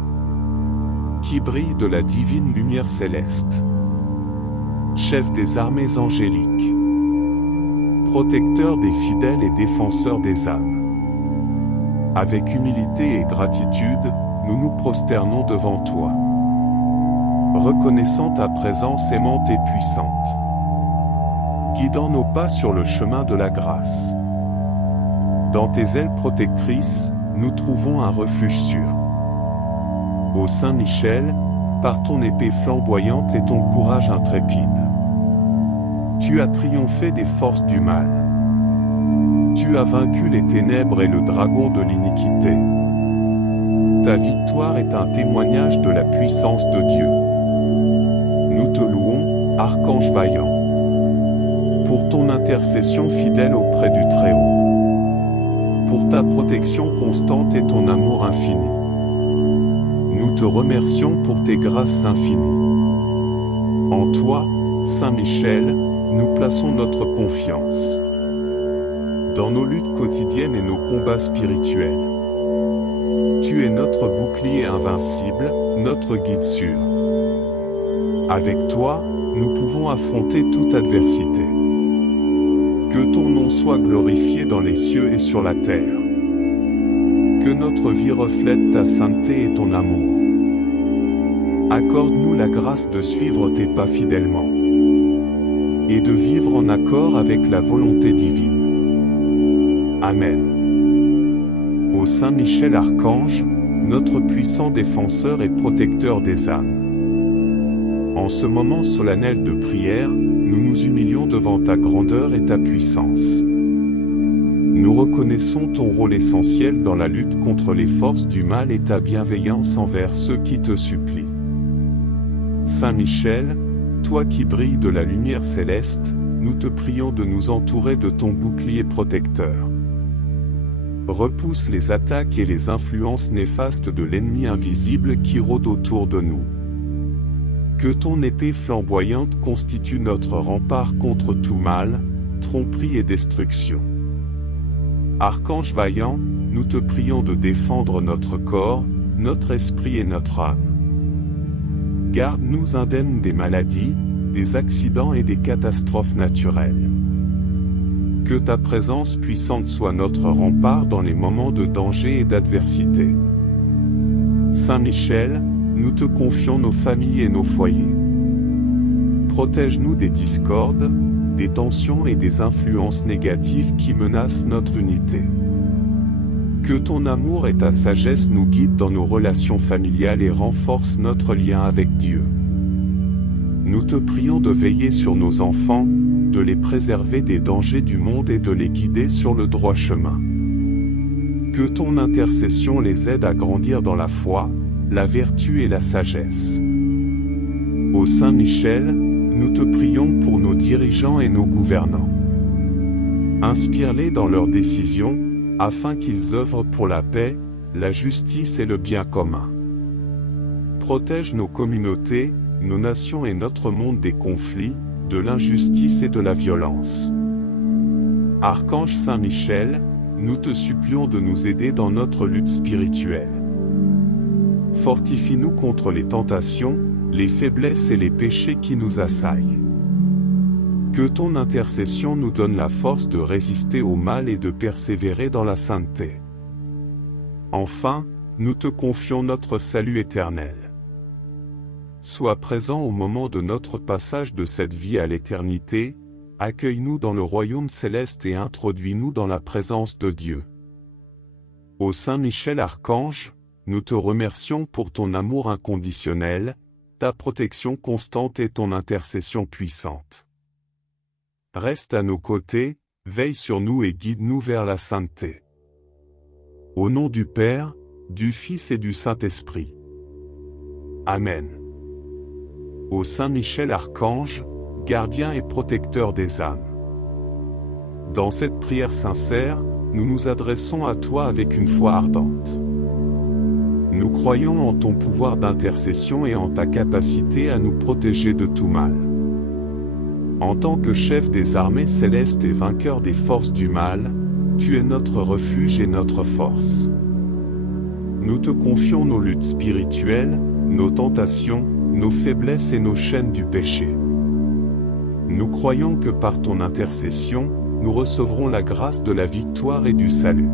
qui brille de la divine lumière céleste. Chef des armées angéliques, protecteur des fidèles et défenseur des âmes. Avec humilité et gratitude, nous nous prosternons devant toi, reconnaissant ta présence aimante et puissante, guidant nos pas sur le chemin de la grâce. Dans tes ailes protectrices, nous trouvons un refuge sûr. Ô Saint Michel, par ton épée flamboyante et ton courage intrépide, tu as triomphé des forces du mal. Tu as vaincu les ténèbres et le dragon de l'iniquité. Ta victoire est un témoignage de la puissance de Dieu. Nous te louons, Archange vaillant, pour ton intercession fidèle auprès du Très-Haut, pour ta protection constante et ton amour infini. Nous te remercions pour tes grâces infinies. En toi, Saint Michel, nous plaçons notre confiance. Dans nos luttes quotidiennes et nos combats spirituels, tu es notre bouclier invincible, notre guide sûr. Avec toi, nous pouvons affronter toute adversité. Que ton nom soit glorifié dans les cieux et sur la terre. Que notre vie reflète ta sainteté et ton amour. Accorde-nous la grâce de suivre tes pas fidèlement et de vivre en accord avec la volonté divine. Amen. Ô Saint Michel Archange, notre puissant défenseur et protecteur des âmes, en ce moment solennel de prière, nous nous humilions devant ta grandeur et ta puissance. Nous reconnaissons ton rôle essentiel dans la lutte contre les forces du mal et ta bienveillance envers ceux qui te supplient. Saint Michel, toi qui brilles de la lumière céleste, nous te prions de nous entourer de ton bouclier protecteur. Repousse les attaques et les influences néfastes de l'ennemi invisible qui rôde autour de nous. Que ton épée flamboyante constitue notre rempart contre tout mal, tromperie et destruction. Archange vaillant, nous te prions de défendre notre corps, notre esprit et notre âme. Garde-nous indemnes des maladies, des accidents et des catastrophes naturelles. Que ta présence puissante soit notre rempart dans les moments de danger et d'adversité. Saint Michel, nous te confions nos familles et nos foyers. Protège-nous des discordes, des tensions et des influences négatives qui menacent notre unité. Que ton amour et ta sagesse nous guident dans nos relations familiales et renforcent notre lien avec Dieu. Nous te prions de veiller sur nos enfants, de les préserver des dangers du monde et de les guider sur le droit chemin. Que ton intercession les aide à grandir dans la foi, la vertu et la sagesse. Ô Saint Michel, nous te prions pour nos dirigeants et nos gouvernants. Inspire-les dans leurs décisions, afin qu'ils œuvrent pour la paix, la justice et le bien commun. Protège nos communautés, nos nations et notre monde des conflits, de l'injustice et de la violence. Archange Saint Michel, nous te supplions de nous aider dans notre lutte spirituelle. Fortifie-nous contre les tentations, les faiblesses et les péchés qui nous assaillent. Que ton intercession nous donne la force de résister au mal et de persévérer dans la sainteté. Enfin, nous te confions notre salut éternel. Sois présent au moment de notre passage de cette vie à l'éternité, accueille-nous dans le royaume céleste et introduis-nous dans la présence de Dieu. Ô Saint Michel Archange, nous te remercions pour ton amour inconditionnel, ta protection constante et ton intercession puissante. Reste à nos côtés, veille sur nous et guide-nous vers la sainteté. Au nom du Père, du Fils et du Saint-Esprit. Amen. Ô Saint Michel Archange, gardien et protecteur des âmes. Dans cette prière sincère, nous nous adressons à toi avec une foi ardente. Nous croyons en ton pouvoir d'intercession et en ta capacité à nous protéger de tout mal. En tant que chef des armées célestes et vainqueur des forces du mal, tu es notre refuge et notre force. Nous te confions nos luttes spirituelles, nos tentations, nos faiblesses et nos chaînes du péché. Nous croyons que par ton intercession, nous recevrons la grâce de la victoire et du salut.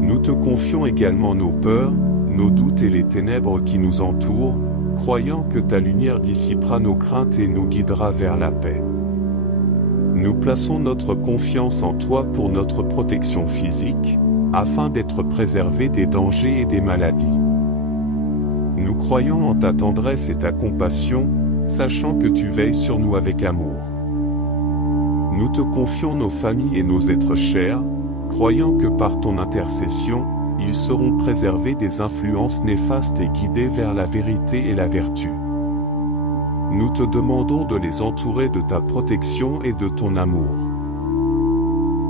Nous te confions également nos peurs, nos doutes et les ténèbres qui nous entourent, croyant que ta lumière dissipera nos craintes et nous guidera vers la paix. Nous plaçons notre confiance en toi pour notre protection physique, afin d'être préservés des dangers et des maladies. Nous croyons en ta tendresse et ta compassion, sachant que tu veilles sur nous avec amour. Nous te confions nos familles et nos êtres chers, croyant que par ton intercession, ils seront préservés des influences néfastes et guidés vers la vérité et la vertu. Nous te demandons de les entourer de ta protection et de ton amour.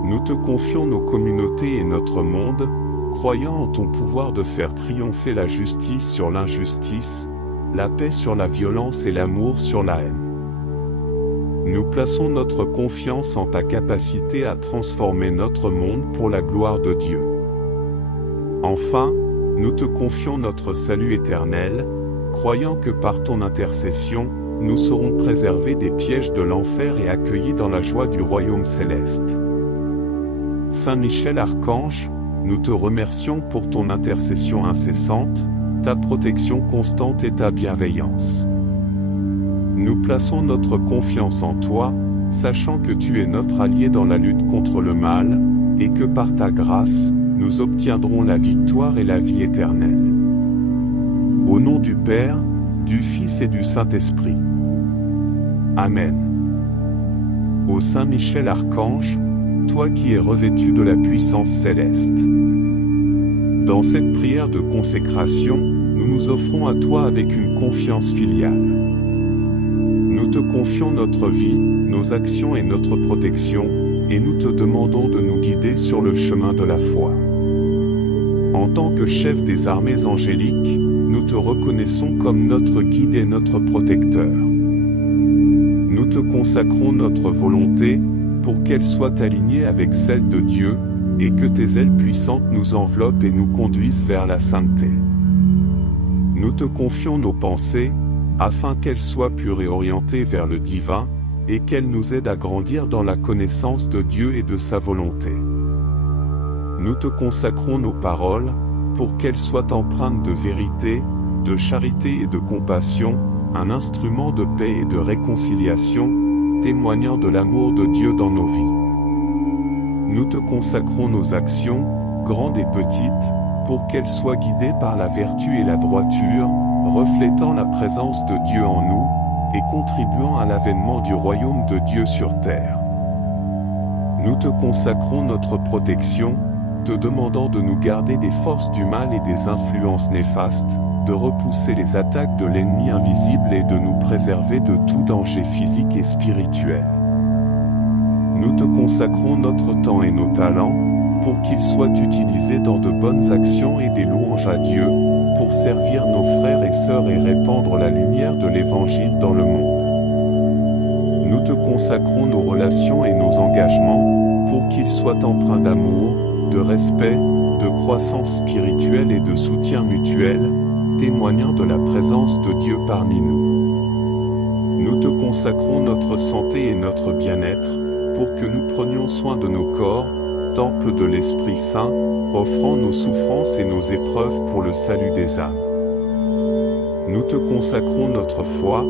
Nous te confions nos communautés et notre monde, croyant en ton pouvoir de faire triompher la justice sur l'injustice, la paix sur la violence et l'amour sur la haine. Nous plaçons notre confiance en ta capacité à transformer notre monde pour la gloire de Dieu. Enfin, nous te confions notre salut éternel, croyant que par ton intercession, nous serons préservés des pièges de l'enfer et accueillis dans la joie du royaume céleste. Saint Michel Archange, nous te remercions pour ton intercession incessante, ta protection constante et ta bienveillance. Nous plaçons notre confiance en toi, sachant que tu es notre allié dans la lutte contre le mal, et que par ta grâce, nous obtiendrons la victoire et la vie éternelle. Au nom du Père, du Fils et du Saint-Esprit. Amen. Ô Saint Michel Archange, toi qui es revêtu de la puissance céleste. Dans cette prière de consécration, nous nous offrons à toi avec une confiance filiale. Nous te confions notre vie, nos actions et notre protection, et nous te demandons de nous guider sur le chemin de la foi. En tant que chef des armées angéliques, nous te reconnaissons comme notre guide et notre protecteur. Nous te consacrons notre volonté, pour qu'elle soit alignée avec celle de Dieu, et que tes ailes puissantes nous enveloppent et nous conduisent vers la sainteté. Nous te confions nos pensées, afin qu'elles soient pures et orientées vers le divin, et qu'elles nous aident à grandir dans la connaissance de Dieu et de sa volonté. Nous te consacrons nos paroles, pour qu'elles soient empreintes de vérité, de charité et de compassion, un instrument de paix et de réconciliation, témoignant de l'amour de Dieu dans nos vies. Nous te consacrons nos actions, grandes et petites, pour qu'elles soient guidées par la vertu et la droiture, reflétant la présence de Dieu en nous, et contribuant à l'avènement du royaume de Dieu sur terre. Nous te consacrons notre protection, te demandant de nous garder des forces du mal et des influences néfastes, de repousser les attaques de l'ennemi invisible et de nous préserver de tout danger physique et spirituel. Nous te consacrons notre temps et nos talents, pour qu'ils soient utilisés dans de bonnes actions et des louanges à Dieu, pour servir nos frères et sœurs et répandre la lumière de l'Évangile dans le monde. Nous te consacrons nos relations et nos engagements, pour qu'ils soient empreints d'amour, de respect, de croissance spirituelle et de soutien mutuel, témoignant de la présence de Dieu parmi nous. Nous te consacrons notre santé et notre bien-être, pour que nous prenions soin de nos corps, temple de l'Esprit Saint, offrant nos souffrances et nos épreuves pour le salut des âmes. Nous te consacrons notre foi,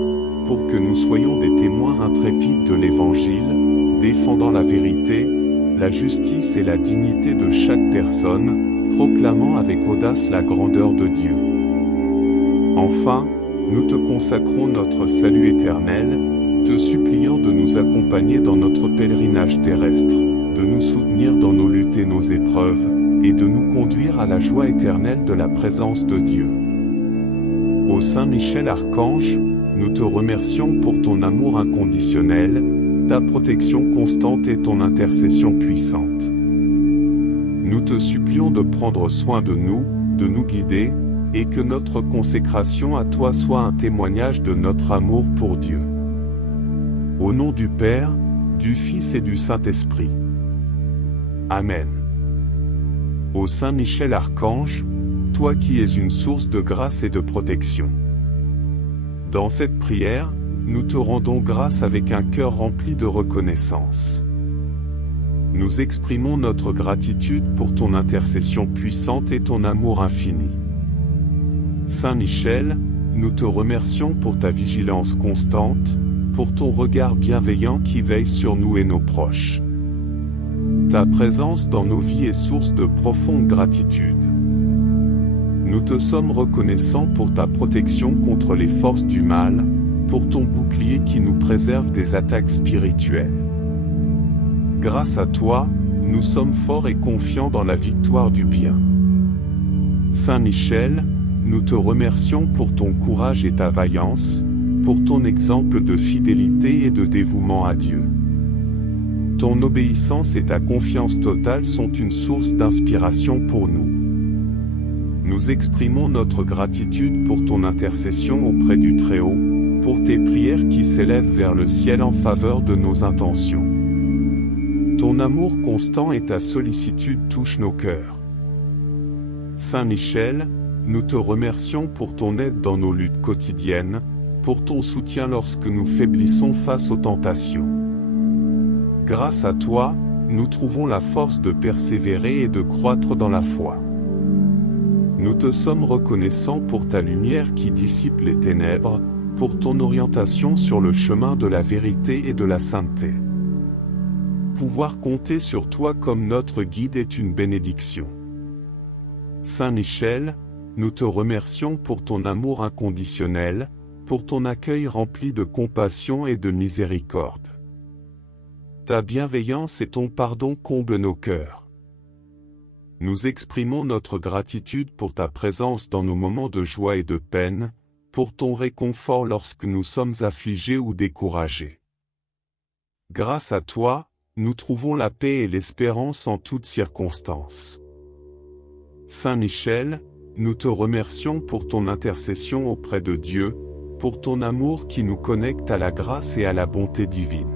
pour que nous soyons des témoins intrépides de l'Évangile, défendant la vérité, la justice et la dignité de chaque personne, proclamant avec audace la grandeur de Dieu. Enfin, nous te consacrons notre salut éternel, te suppliant de nous accompagner dans notre pèlerinage terrestre, de nous soutenir dans nos luttes et nos épreuves, et de nous conduire à la joie éternelle de la présence de Dieu. Ô Saint Michel Archange, nous te remercions pour ton amour inconditionnel, ta protection constante et ton intercession puissante. Nous te supplions de prendre soin de nous guider, et que notre consécration à toi soit un témoignage de notre amour pour Dieu. Au nom du Père, du Fils et du Saint-Esprit. Amen. Ô Saint Michel Archange, toi qui es une source de grâce et de protection. Dans cette prière, nous te rendons grâce avec un cœur rempli de reconnaissance. Nous exprimons notre gratitude pour ton intercession puissante et ton amour infini. Saint Michel, nous te remercions pour ta vigilance constante, pour ton regard bienveillant qui veille sur nous et nos proches. Ta présence dans nos vies est source de profonde gratitude. Nous te sommes reconnaissants pour ta protection contre les forces du mal, pour ton bouclier qui nous préserve des attaques spirituelles. Grâce à toi, nous sommes forts et confiants dans la victoire du bien. Saint Michel, nous te remercions pour ton courage et ta vaillance, pour ton exemple de fidélité et de dévouement à Dieu. Ton obéissance et ta confiance totale sont une source d'inspiration pour nous. Nous exprimons notre gratitude pour ton intercession auprès du Très-Haut, pour tes prières qui s'élèvent vers le ciel en faveur de nos intentions. Ton amour constant et ta sollicitude touchent nos cœurs. Saint Michel, nous te remercions pour ton aide dans nos luttes quotidiennes, pour ton soutien lorsque nous faiblissons face aux tentations. Grâce à toi, nous trouvons la force de persévérer et de croître dans la foi. Nous te sommes reconnaissants pour ta lumière qui dissipe les ténèbres, pour ton orientation sur le chemin de la vérité et de la sainteté. Pouvoir compter sur toi comme notre guide est une bénédiction. Saint Michel, nous te remercions pour ton amour inconditionnel, pour ton accueil rempli de compassion et de miséricorde. Ta bienveillance et ton pardon comblent nos cœurs. Nous exprimons notre gratitude pour ta présence dans nos moments de joie et de peine, pour ton réconfort lorsque nous sommes affligés ou découragés. Grâce à toi, nous trouvons la paix et l'espérance en toutes circonstances. Saint Michel, nous te remercions pour ton intercession auprès de Dieu, pour ton amour qui nous connecte à la grâce et à la bonté divine.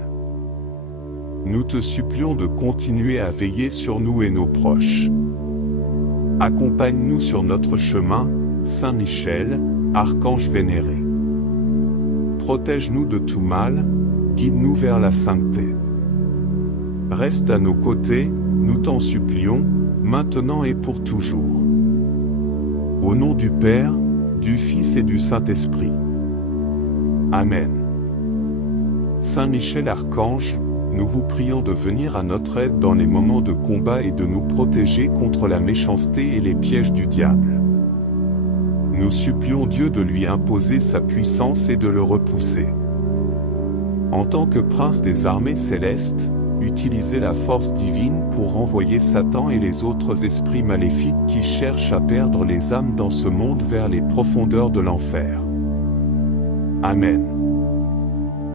Nous te supplions de continuer à veiller sur nous et nos proches. Accompagne-nous sur notre chemin, Saint Michel, archange vénéré. Protège-nous de tout mal, guide-nous vers la sainteté. Reste à nos côtés, nous t'en supplions, maintenant et pour toujours. Au nom du Père, du Fils et du Saint-Esprit. Amen. Saint Michel Archange, nous vous prions de venir à notre aide dans les moments de combat et de nous protéger contre la méchanceté et les pièges du diable. Nous supplions Dieu de lui imposer sa puissance et de le repousser. En tant que prince des armées célestes, utilisez la force divine pour renvoyer Satan et les autres esprits maléfiques qui cherchent à perdre les âmes dans ce monde vers les profondeurs de l'enfer. Amen.